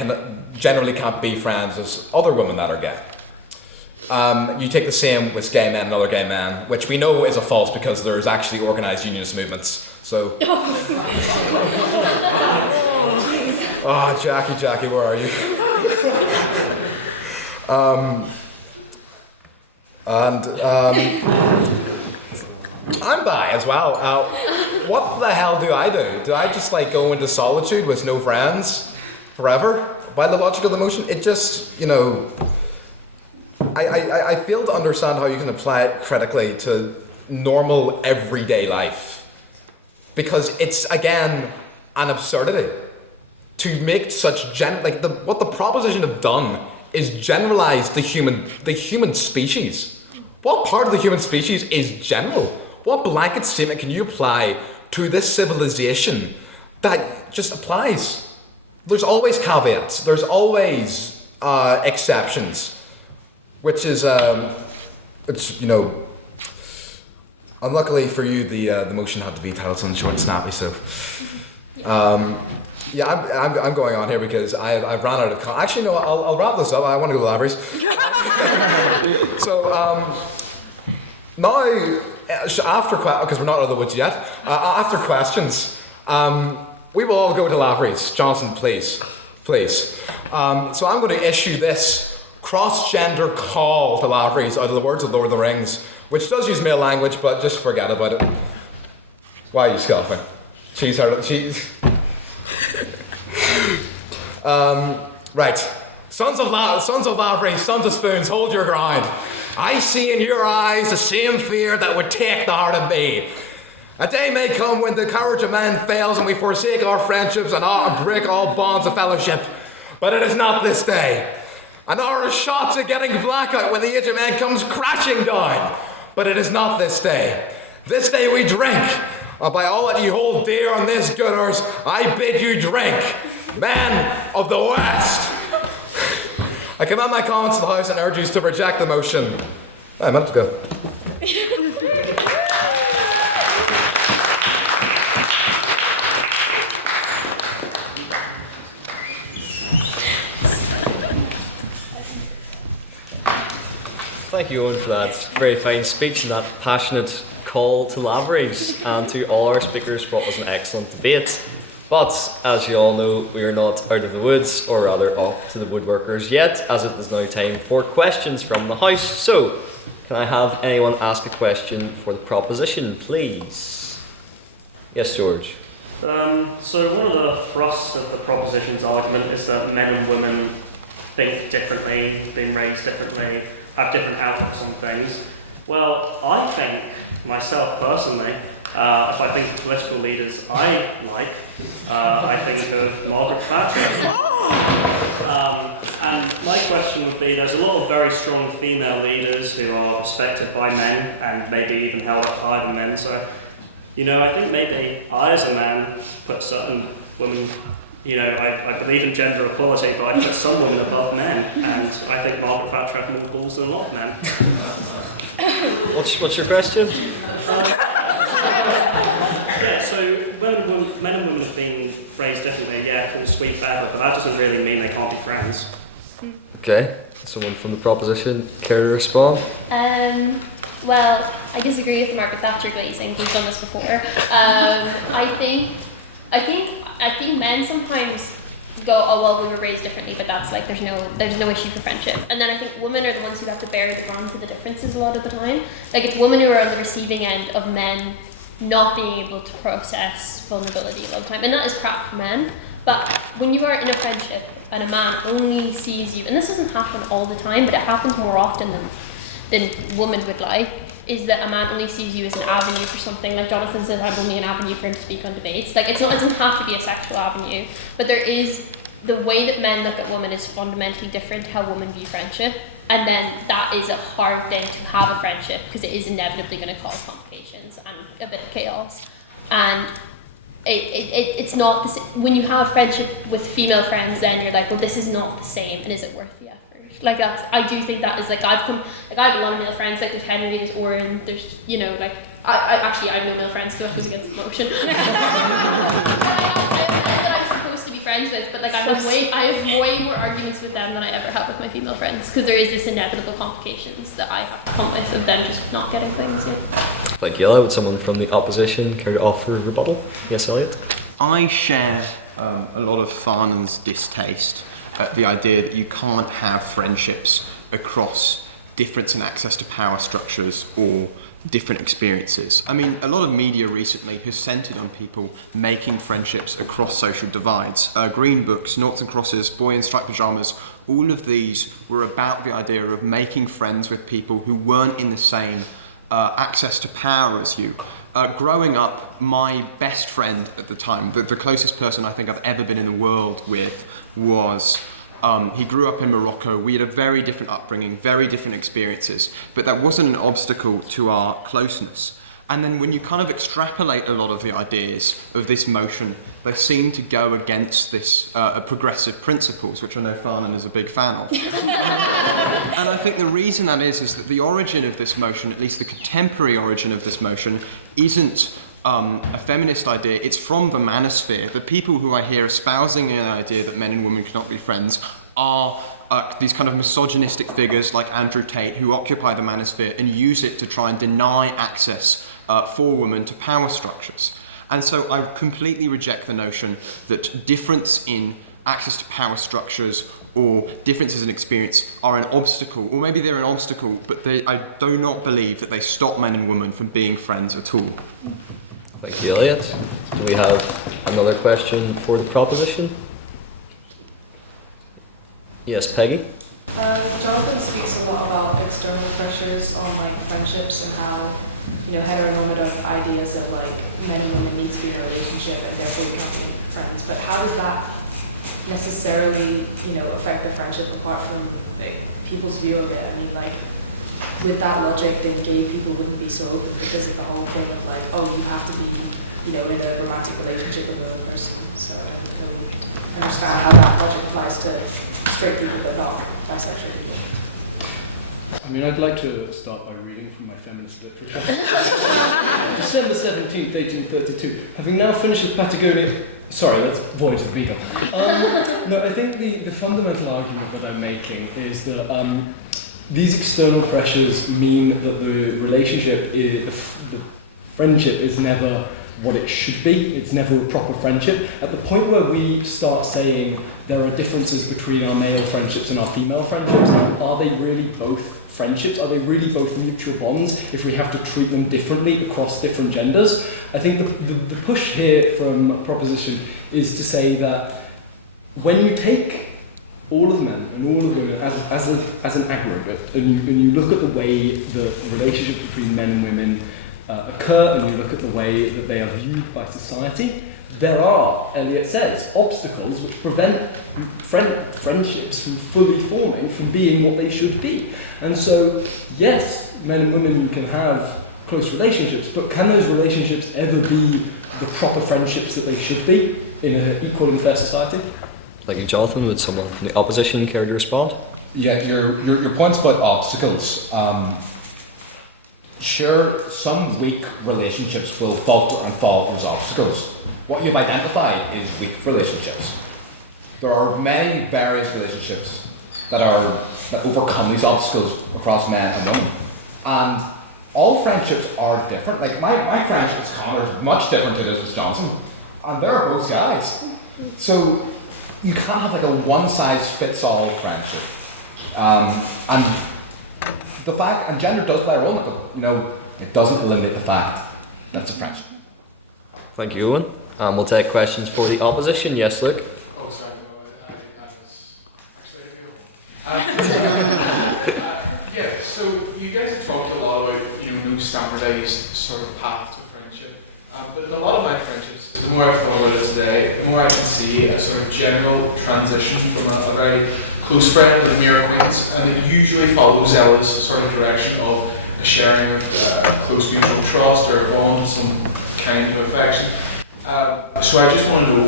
generally can't be friends with other women that are gay. You take the same with gay men and other gay men, which we know is a false because there's actually organised unionist movements. So, Jackie, where are you? I'm bi as well. What the hell do I do? Do I just go into solitude with no friends forever? By the logic of the motion, it just, I fail to understand how you can apply it critically to normal everyday life. Because it's, again, an absurdity. To make such what the proposition have done is generalize the human species. What part of the human species is general? What blanket statement can you apply to this civilization that just applies? There's always caveats. There's always exceptions. Which is, unluckily for you, the motion had to be titled something short and snappy. So, I'm going on here because I've run out of. Actually, no, I'll wrap this up. I want to go to Lavery's. So now, after because we're not out of the woods yet. After questions, we will all go to Lavery's. Johnson, please. So I'm going to issue this cross-gender call to Lavery's out of the words of Lord of the Rings, which does use male language, but just forget about it. Why are you scoffing? She's right. Sons of Lavery, sons of Spoons, hold your ground. I see in your eyes the same fear that would take the heart of me. A day may come when the courage of man fails and we forsake our friendships and break all bonds of fellowship. But it is not this day. And our shots are getting blackout when the age of man comes crashing down. But it is not this day. This day we drink. By all that you hold dear on this good earth, I bid you drink. Men of the West. I commend my comments to the House and urge you to reject the motion. I'm about to go. Thank you, Owen, for that very fine speech and that passionate call to Lavery's, and to all our speakers for what was an excellent debate. But, as you all know, we are not out of the woods, or rather off to the woodworkers yet, as it is now time for questions from the House. So, Can I have anyone ask a question for the proposition, please? Yes, George. So one of the thrusts of the proposition's argument is that men and women think differently, been raised differently, have different outlooks on things. Well, I think, myself personally, if I think of political leaders I like, I think of Margaret Thatcher. And my question would be, there's a lot of very strong female leaders who are respected by men and maybe even held up higher than men, so I think maybe I, as a man, put certain women, I believe in gender equality, but I put some women above men, and I think Margaret Thatcher had more balls than a lot of men. What's your question? Yeah, so men and women have been raised differently, yeah, full sweet feather, but that doesn't really mean they can't be friends. Okay, someone from the proposition care to respond? Well, I disagree with the Margaret Thatcher glazing. We've done this before. I think men sometimes go, oh well, we were raised differently, but that's like there's no issue for friendship. And then I think women are the ones who have to bear the brunt of the differences a lot of the time. Like it's women who are on the receiving end of men not being able to process vulnerability a lot of the time, and that is crap for men. But when you are in a friendship and a man only sees you, and this doesn't happen all the time, but it happens more often than women would like, is that a man only sees you as an avenue for something. Like Jonathan says, I'm only an avenue for him to speak on debates. Like it doesn't have to be a sexual avenue, but there is the way that men look at women is fundamentally different to how women view friendship, and then that is a hard thing to have a friendship because it is inevitably going to cause complications and a bit of chaos. And it's not the same. When you have friendship with female friends, then you're like, well, this is not the same, and is it worth the effort? Like I do think that is like I have a lot of male friends. Like there's Henry, there's Oren, there's I have no male friends because I was against the motion. that I'm supposed to be friends with, but like I have way more arguments with them than I ever have with my female friends because there is this inevitable complications that I have to come with of them just not getting things. Yeah. Thank you, Ella. Would someone from the opposition care to offer a rebuttal? Yes, Elliot. I share a lot of Farnham's distaste at the idea that you can't have friendships across difference in access to power structures or different experiences. I mean, a lot of media recently has centred on people making friendships across social divides. Green Books, Noughts and Crosses, Boy in Striped Pyjamas, all of these were about the idea of making friends with people who weren't in the same access to power as you. Growing up, my best friend at the time, the closest person I think I've ever been in the world with, was he grew up in Morocco. We had a very different upbringing, very different experiences, but that wasn't an obstacle to our closeness. And then when you kind of extrapolate a lot of the ideas of this motion, they seem to go against this progressive principles, which I know Farnan is a big fan of. And I think the reason that is that the origin of this motion, at least the contemporary origin of this motion, isn't a feminist idea. It's from the manosphere. The people who I hear espousing the idea that men and women cannot be friends are these kind of misogynistic figures like Andrew Tate who occupy the manosphere and use it to try and deny access for women to power structures. And so I completely reject the notion that difference in access to power structures or differences in experience are an obstacle, or maybe they're an obstacle, but I do not believe that they stop men and women from being friends at all. Thank you, Elliot. Do we have another question for the proposition? Yes, Peggy? Jonathan speaks a lot about external pressures on friendships and how heteronormative ideas that men and women need to be in a relationship and therefore we can't be friends. But how does that necessarily affect the friendship apart from people's view of it? I mean, with that logic, then gay people wouldn't be so open because of the whole thing of you have to be in a romantic relationship with another person. So I don't really understand how that logic applies to straight people but not bisexual people. I mean, I'd like to start by reading from my feminist literature. December 17th, 1832. Having now finished with Patagonia... Sorry, that's void of Beagle. No, I think the fundamental argument that I'm making is that these external pressures mean that the relationship, the friendship is never what it should be. It's never a proper friendship. At the point where we start saying there are differences between our male friendships and our female friendships. Are they really both friendships? Are they really both mutual bonds if we have to treat them differently across different genders? I think the push here from Proposition is to say that when you take all of men and all of women as an aggregate, and you look at the way the relationship between men and women occur, and you look at the way that they are viewed by society, there are, Eliot says, obstacles which prevent friendships from fully forming, from being what they should be. And so, yes, men and women can have close relationships, but can those relationships ever be the proper friendships that they should be in an equal and fair society? Thank you, Jonathan. Would someone from the opposition care to respond? Yeah, your points about obstacles. Sure, some weak relationships will falter and fall as obstacles. What you've identified is weak relationships. There are many various relationships that overcome these obstacles across men and women. And all friendships are different. Like my friendship with Connor is much different to this with Johnson. And they're both guys. So you can't have like a one-size-fits-all friendship. And the fact, and gender does play a role in it, but it doesn't eliminate the fact that it's a friendship. Thank you, Owen. We'll take questions for the opposition. Yes, Luke? Oh, sorry, no, I think that was yeah, so you guys have talked a lot about, no standardised sort of path to friendship. But in a lot of my friendships, the more I've thought about it today, the more I can see a sort of general transition from a very close friend and mere acquaintance, and it usually follows Ella's sort of direction of a sharing of close mutual trust or a bond, some kind of affection. So I just want to know,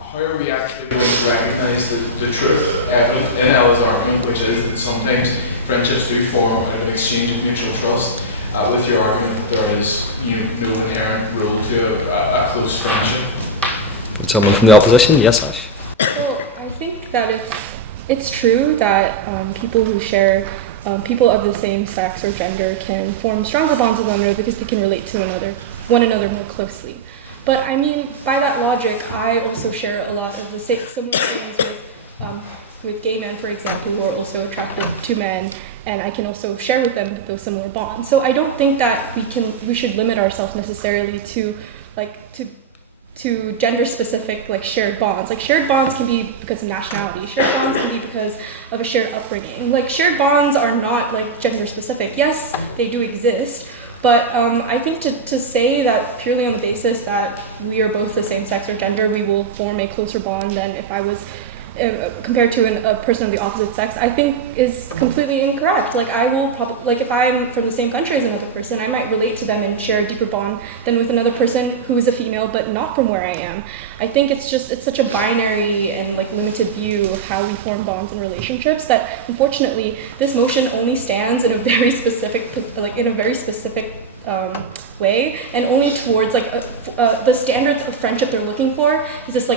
how are we actually going to recognise the truth evident in Ella's argument, which is that sometimes friendships do form out of an exchange of mutual trust. With your argument, there is no inherent rule to a close friendship. Would someone from the opposition? Yes, Ash. Well, I think that it's true that people who share, people of the same sex or gender can form stronger bonds with one another because they can relate to one another more closely. But I mean, by that logic, I also share a lot of the similar things with gay men, for example, who are also attracted to men, and I can also share with them those similar bonds. So I don't think that we should limit ourselves necessarily to gender-specific shared bonds. Shared bonds can be because of nationality. Shared bonds can be because of a shared upbringing. Shared bonds are not gender-specific. Yes, they do exist. But I think to say that purely on the basis that we are both the same sex or gender, we will form a closer bond than if I was compared to a person of the opposite sex, I think is completely incorrect. I will probably, if I'm from the same country as another person, I might relate to them and share a deeper bond than with another person who is a female but not from where I am. I think it's such a binary and limited view of how we form bonds and relationships that unfortunately this motion only stands in a very specific way, and only towards the standard of friendship they're looking for is this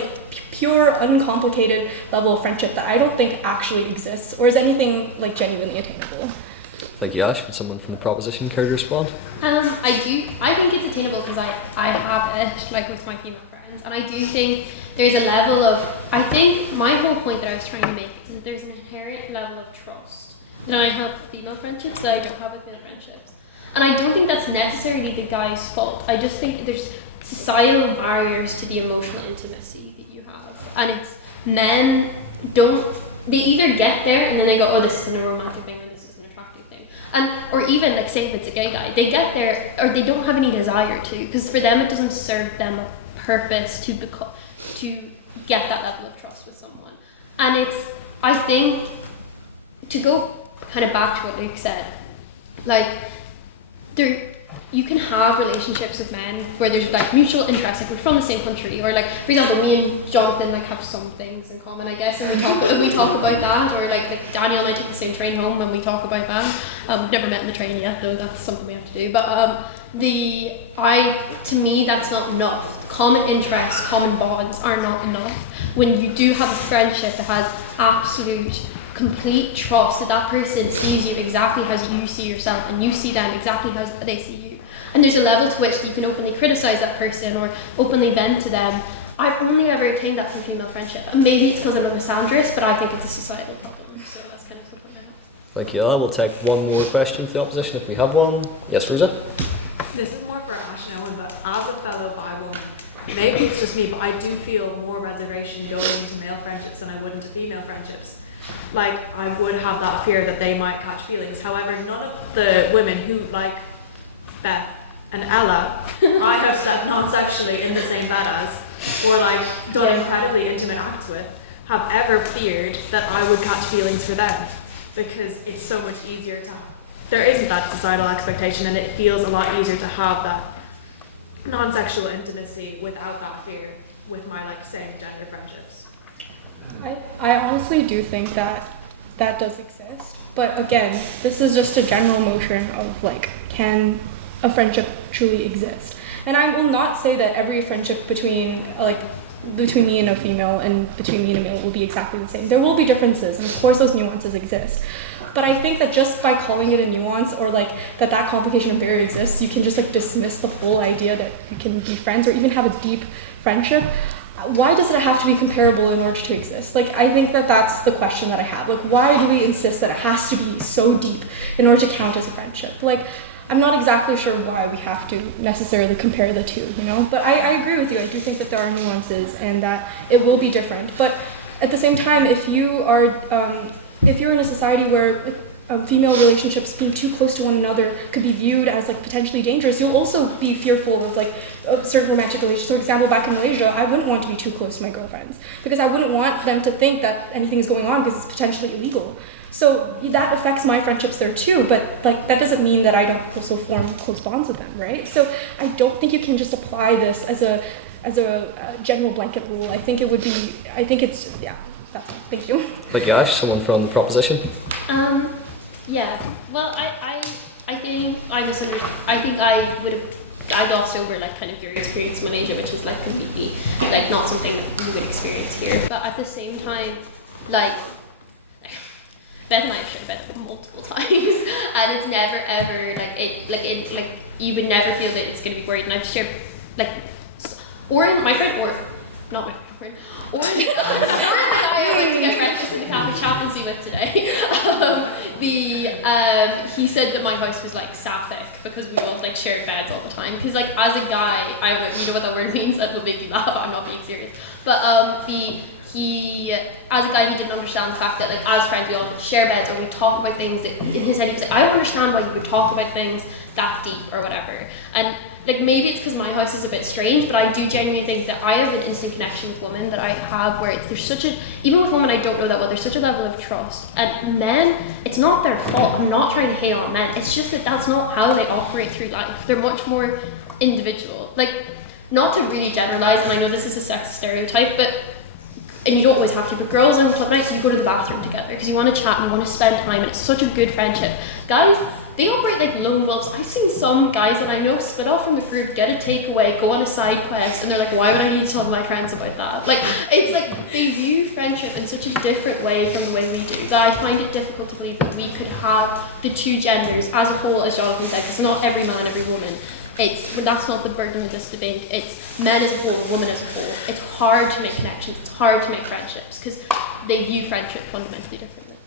pure, uncomplicated level of friendship that I don't think actually exists or is anything genuinely attainable. Thank you, Ash. Would someone from the proposition care to respond? I think it's attainable because I have it with my female friends, and I do think there's a level of, I think my whole point that I was trying to make is that there's an inherent level of trust that I have with female friendships that I don't have with male friendships. And I don't think that's necessarily the guy's fault. I just think there's societal barriers to the emotional intimacy that you have. And it's men they either get there and then they go, oh, this isn't a romantic thing or this is an attractive thing. Or even, say if it's a gay guy, they get there or they don't have any desire to, because for them it doesn't serve them a purpose to get that level of trust with someone. And I think, to go kind of back to what Luke said, you can have relationships with men where there's mutual interest, we're from the same country, or for example, me and Jonathan have some things in common, I guess, and we talk about that, or Daniel and I take the same train home and we talk about that. Never met in the train yet, though that's something we have to do. But to me, that's not enough. Common interests, common bonds are not enough. When you do have a friendship that has absolute complete trust that person sees you exactly as you see yourself and you see them exactly as they see you, and there's a level to which you can openly criticize that person or openly vent to them, I've only ever attained that from female friendship. And maybe it's because I'm a misandrist, but I think it's a societal problem. So that's kind of the point I have. Thank you. We'll take one more question for the opposition if we have one. Yes, Rosa? This is more for Ash and Owen, but as a fellow bi woman, maybe it's just me, but I do feel more reservation going into male friendships than I would into female friendships. Like, I would have that fear that they might catch feelings. However, none of the women who, like Beth and Ella, I have slept non-sexually in the same bed as, or like done incredibly intimate acts with, have ever feared that I would catch feelings for them, because it's so much easier to, there isn't that societal expectation, and it feels a lot easier to have that non-sexual intimacy without that fear with my like same gender friendships. I honestly do think that does exist, but again, this is just a general motion of like, can a friendship truly exist? And I will not say that every friendship between me and a female and between me and a male will be exactly the same. There will be differences, and of course those nuances exist. But I think that just by calling it a nuance, or like that complication of barrier exists, you can just like dismiss the whole idea that you can be friends or even have a deep friendship. Why does it have to be comparable in order to exist? Like, I think that that's the question that I have. Like, why do we insist that it has to be so deep in order to count as a friendship? Like, I'm not exactly sure why we have to necessarily compare the two, you know? But I agree with you. I do think that there are nuances and that it will be different. But at the same time, if you're in a society where female relationships being too close to one another could be viewed as like potentially dangerous, you'll also be fearful of like certain romantic relations. For example, back in Malaysia, I wouldn't want to be too close to my girlfriends because I wouldn't want them to think that anything is going on because it's potentially illegal. So that affects my friendships there too, but like that doesn't mean that I don't also form close bonds with them, right? So I don't think you can just apply this as a general blanket rule. I think it's that's it. Thank you. Thank you, Ash. Someone from the proposition. Yeah. Well, I think I misunderstood. I think I glossed over like kind of your experience in Malaysia, which is like completely like not something that you would experience here. But at the same time, like Beth and I have shared bed multiple times, and it's never ever like you would never feel that it's gonna be worried. And I've shared like Oren, my friend, or not my friend, Oren, the guy I went to get breakfast in the cafe chaplaincy with today. He said that my house was like sapphic because we all like shared beds all the time. Because like as a guy, you know what that word means? That will make me laugh. I'm not being serious. But he as a guy, he didn't understand the fact that like as friends we all share beds or we talk about things that in his head he was like, I don't understand why you would talk about things that deep or whatever. And like maybe it's because my house is a bit strange, but I do genuinely think that I have an instant connection with women that I have where there's such a, even with women I don't know that well, there's such a level of trust. And men, it's not their fault. I'm not trying to hate on men. It's just that that's not how they operate through life. They're much more individual. Like, not to really generalize, and I know this is a sexist stereotype, and you don't always have to, but girls on club nights, you go to the bathroom together because you want to chat and you want to spend time, and it's such a good friendship. Guys, they operate like lone wolves. I've seen some guys that I know split off from the group, get a takeaway, go on a side quest, and they're like, why would I need to tell my friends about that? Like, it's like they view friendship in such a different way from the way we do that I find it difficult to believe that we could have the two genders as a whole, as Jonathan said, because not every man, every woman. That's not the burden of this debate. It's men as a whole, women as a whole. It's hard to make connections, it's hard to make friendships because they view friendship fundamentally differently.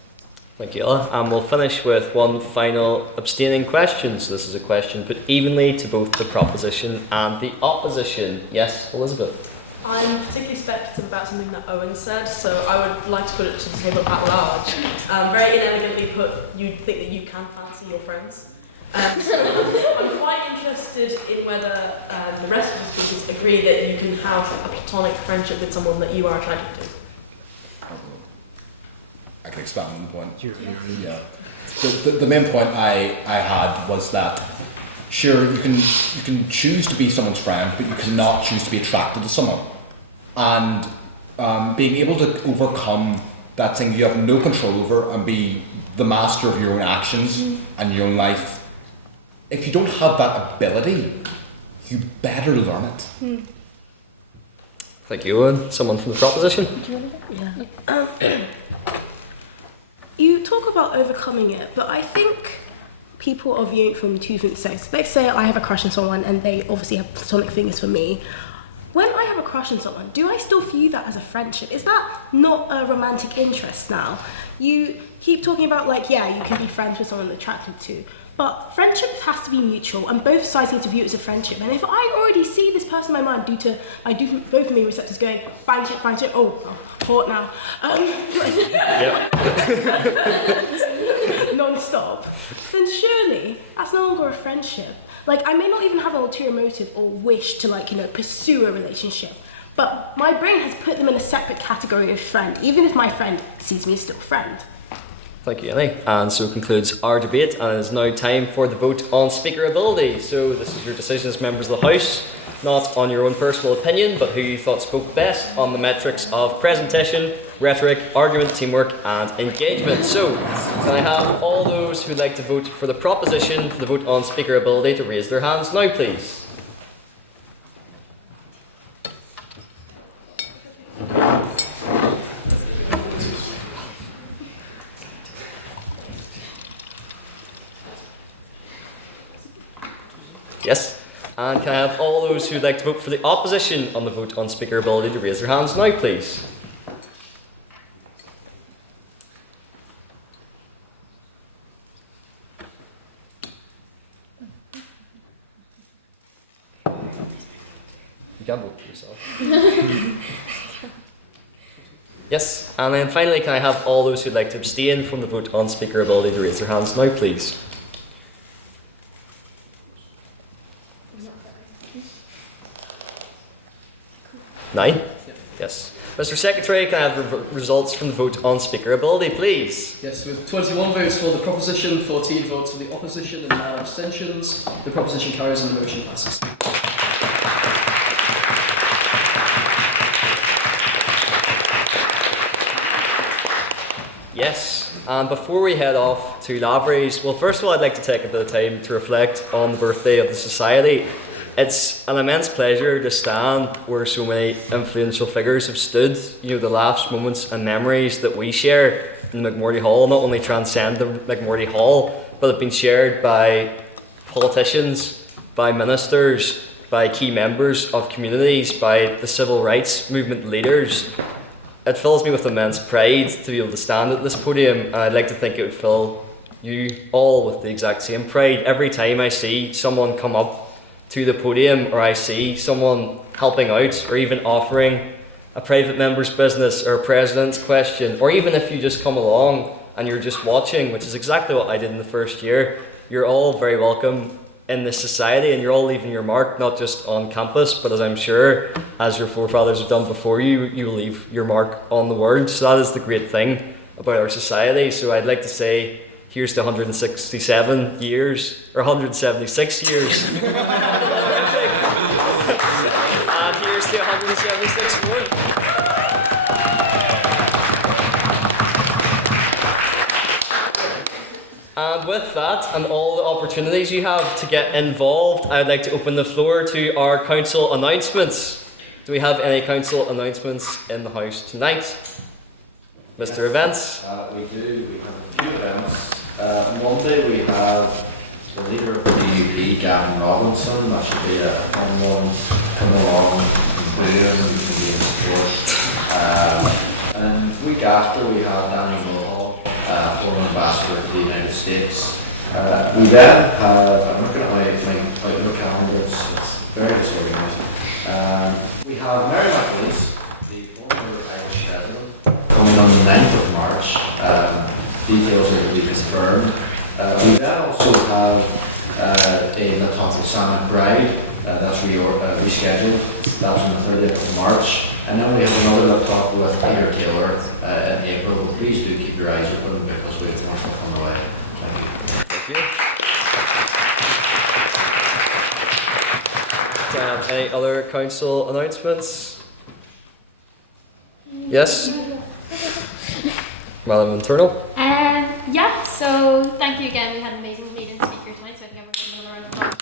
Thank you, Ella. And we'll finish with one final abstaining question. So this is a question put evenly to both the proposition and the opposition. Yes, Elizabeth? I'm particularly speculative about something that Owen said, so I would like to put it to the table at large. Very inelegantly put, you'd think that you can fancy your friends. So I'm quite interested in whether the rest of the speakers agree that you can have a platonic friendship with someone that you are attracted to. I can expand on the point. Yeah. The main point I had was that sure you can choose to be someone's friend, but you cannot choose to be attracted to someone. And being able to overcome that thing you have no control over and be the master of your own actions and your own life. If you don't have that ability, you better learn it. Thank you, Owen. Someone from the proposition? Yeah. You talk about overcoming it, but I think people are viewing it from two different sides. Let's say I have a crush on someone and they obviously have platonic feelings for me. When I have a crush on someone, do I still view that as a friendship? Is that not a romantic interest now? You keep talking about like, yeah, you can be friends with someone attracted to, but friendship has to be mutual and both sides need to view it as a friendship. And if I already see this person in my mind due to my dopamine receptors going, friendship, hot now, non-stop, then surely that's no longer a friendship. Like, I may not even have an ulterior motive or wish to, like, pursue a relationship, but my brain has put them in a separate category of friend, even if my friend sees me as still a friend. Thank you, Annie. And so concludes our debate, and it is now time for the vote on speaker ability. So this is your decision as members of the House, not on your own personal opinion, but who you thought spoke best on the metrics of presentation, rhetoric, argument, teamwork, and engagement. So, can I have all those who'd like to vote for the proposition for the vote on speaker ability to raise their hands now, please? Yes. And can I have all those who'd like to vote for the opposition on the vote on speaker ability to raise their hands now, please? You can vote for yourself. Yes. And then finally, can I have all those who'd like to abstain from the vote on speaker ability to raise their hands now, please? Nine? Yes. Mr. Secretary, can I have the results from the vote on speaker ability, please? Yes, with 21 votes for the proposition, 14 votes for the opposition, and 9 abstentions, the proposition carries and the motion passes. Yes. And before we head off to Lavery's, well, first of all, I'd like to take a bit of time to reflect on the birthday of the Society. It's an immense pleasure to stand where so many influential figures have stood. The laughs, moments and memories that we share in McMorty Hall not only transcend the McMorty Hall, but have been shared by politicians, by ministers, by key members of communities, by the civil rights movement leaders. It fills me with immense pride to be able to stand at this podium, and I'd like to think it would fill you all with the exact same pride. Every time I see someone come up to the podium, or I see someone helping out, or even offering a private member's business or a president's question, or even if you just come along and you're just watching, which is exactly what I did in the first year, you're all very welcome in this society, and you're all leaving your mark, not just on campus, but as I'm sure, as your forefathers have done before you, you will leave your mark on the world. So that is the great thing about our society. So I'd like to say, here's to 167 years, or 176 years. And here's to 176 more. And with that, and all the opportunities you have to get involved, I'd like to open the floor to our council announcements. Do we have any council announcements in the house tonight? Mr. Events? We do. We have a few events. Monday we have the leader of the DUP, Gavin Robinson. That should be a fun one. Come along and boom, you can be in support. And the week after we have Daniel Mulhall, former ambassador to the United States. We then have, I'm looking at my Outlook calendar, it's very disorganised. We have Mary McAleese, the former Irish president, coming on the 9th of March. Details are to be confirmed. We then also have a Natal Santa Bride, that's rescheduled. That's on the 30th of March. And then we have another laptop with Peter Taylor in April. Please do keep your eyes open because we have more stuff on the way. Thank you. Thank you. Do I have any other council announcements? Yes? Madam Internal? Yeah, so thank you again. We had an amazing meeting speaker tonight, so I think everyone's going to round of applause.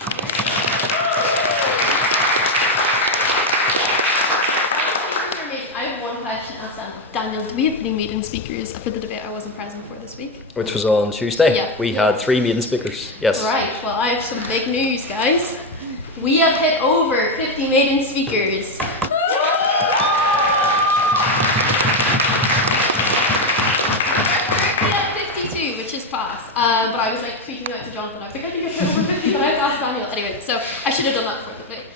I have one question to ask Daniel. Did we have any meeting speakers for the debate I wasn't present for this week? Which was on Tuesday. Yeah. We had 3 meeting speakers. Yes. Right, well I have some big news, guys. We have hit over 50 meeting speakers. class, but I was like tweeting out to Jonathan. I was like, I think I hit over 50, but I have to ask Daniel. Anyway, so I should have done that before the debate.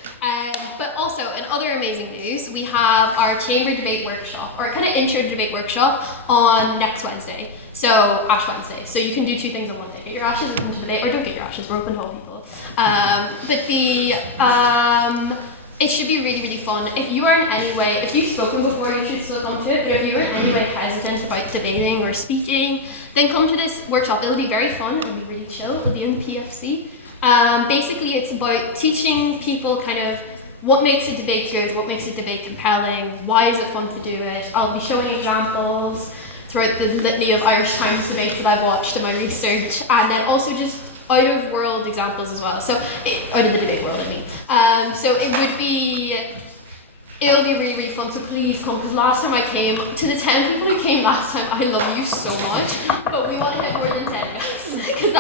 But also, in other amazing news, we have our chamber debate workshop, or kind of intro debate workshop on next Wednesday. So, Ash Wednesday. So you can do two things on one day. Get your ashes open to debate, or don't get your ashes, we're open to all people. It should be really, really fun. If you are in any way, if you've spoken before, you should still come to it, but if you're in any way hesitant about debating or speaking, then come to this workshop. It'll be very fun, it'll be really chill, it'll be in the PFC. Basically, it's about teaching people kind of what makes a debate good, what makes a debate compelling, why is it fun to do it. I'll be showing examples throughout the litany of Irish Times debates that I've watched in my research, and then also just out of world examples as well. So, out of the debate world, I mean. It'll be really, really fun, so please come, because last time I came, to the 10 people who came last time, I love you so much, but we want to hit more than 10 guys, because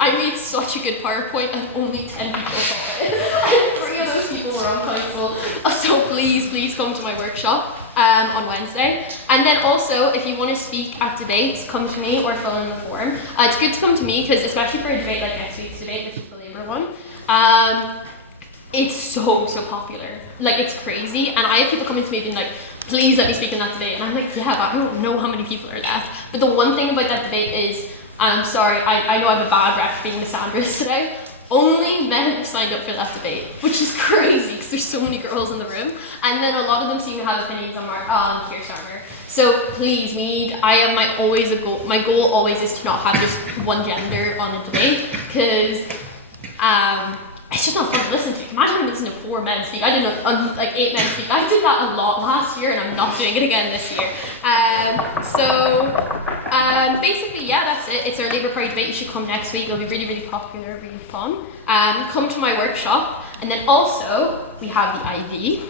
I made such a good PowerPoint and only 10 people saw it, and 3 of those people were on council, so please come to my workshop on Wednesday. And then also, if you want to speak at debates, come to me or fill in the form. It's good to come to me, because especially for a debate like next week's debate, which is the Labour one, it's so popular. Like, it's crazy. And I have people coming to me being like, please let me speak in that debate. And I'm like, yeah, but I don't know how many people are left. But the one thing about that debate is, I'm sorry, I know I have a bad rep for being misandrous today. Only men have signed up for that debate, which is crazy because there's so many girls in the room. And then a lot of them seem to have opinions on Keir Starmer. So please, my goal always is to not have just one gender on a debate, because it's just not fun to listen to. Imagine listening to 4 men speak. I did not, like 8 men speak. I did that a lot last year, and I'm not doing it again this year. Basically, yeah, that's it. It's our Labour Party debate. You should come next week. It'll be really, really popular, really fun. Come to my workshop, and then also we have the IV.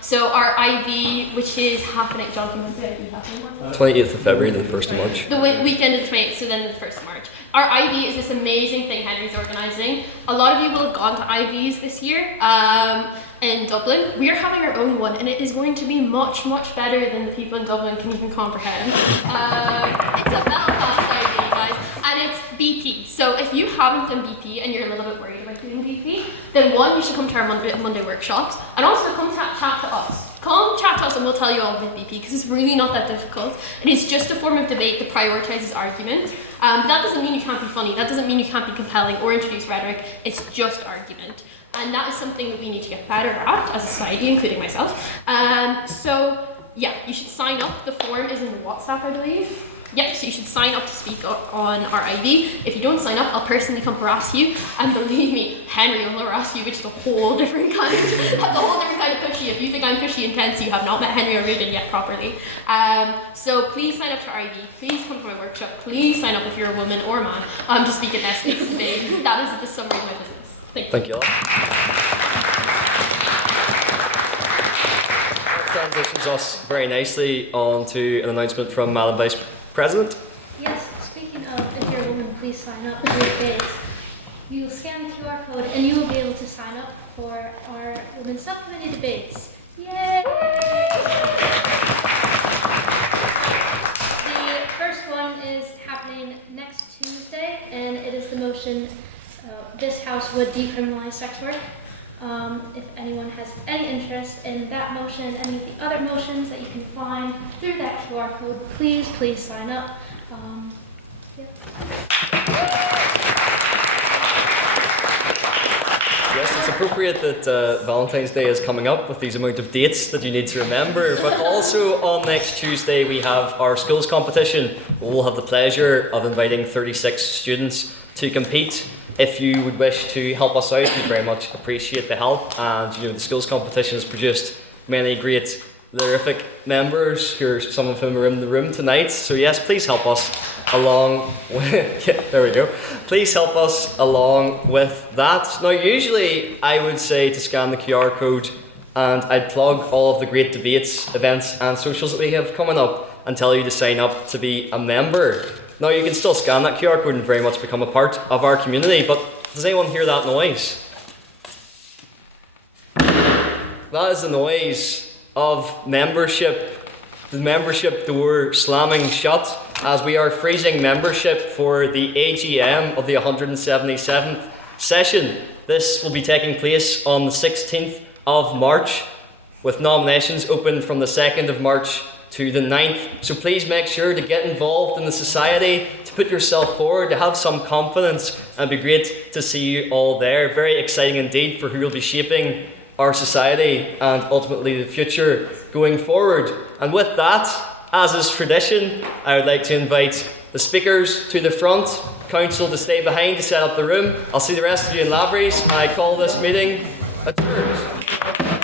So our IV, which is happening, Jonathan, when's the IV happening? 28th of February to the 1st of March. The weekend of the 28th, so then the 1st of March. Our IV is this amazing thing Henry's organising. A lot of you will have gone to IVs this year in Dublin. We are having our own one, and it is going to be much, much better than the people in Dublin can even comprehend. It's a Belfast IV, guys, and it's BP. So if you haven't done BP and you're a little bit worried about doing BP, then one, you should come to our Monday workshops, and also come chat to us. Come chat to us and we'll tell you all about BP, because it's really not that difficult. It is just a form of debate that prioritises argument. That doesn't mean you can't be funny, that doesn't mean you can't be compelling or introduce rhetoric, it's just argument. And that is something that we need to get better at as a society, including myself. So yeah, you should sign up. The form is in the WhatsApp, I believe. Yep, so you should sign up to speak on our IV. If you don't sign up, I'll personally come harass you, and believe me, Henry will harass you, which is a whole different kind of pushy. If you think I'm pushy intense, you have not met Henry or Ruben yet properly. So please sign up to our IV. Please come to my workshop. Please sign up if you're a woman or a man to speak at next week's debate. That is the summary of my business. Thank you. all. That transitions us very nicely on to an announcement from Madam Vice President. Yes, speaking of, if you're a woman, please sign up for your days. You will scan the QR code and you will be able to sign up for our Women's Subcommittee debates. Yay! The first one is happening next Tuesday, and it is the motion, this House would decriminalise sex work. If anyone has any interest in that motion, any of the other motions that you can find through that QR code, please sign up. Yes, it's appropriate that Valentine's Day is coming up with these amount of dates that you need to remember, but also on next Tuesday we have our schools competition. We'll have the pleasure of inviting 36 students to compete. If you would wish to help us out, we very much appreciate the help. And the schools competition has produced many great lyrific members, some of whom are in the room tonight. So yes, please help us along with, there we go. Please help us along with that. Now usually I would say to scan the QR code, and I'd plug all of the great debates, events and socials that we have coming up, and tell you to sign up to be a member. Now you can still scan that QR code and very much become a part of our community, but does anyone hear that noise? That is the noise of membership the membership door slamming shut as we are freezing membership for the AGM of the 177th session. This will be taking place on the 16th of March, with nominations open from the 2nd of March to the 9th. So please make sure to get involved in the society, to put yourself forward, to have some confidence, and it'd be great to see you all there. Very exciting indeed for who will be shaping our society and ultimately the future going forward. And with that, as is tradition, I would like to invite the speakers to the front, council to stay behind to set up the room. I'll see the rest of you in libraries. I call this meeting adjourned.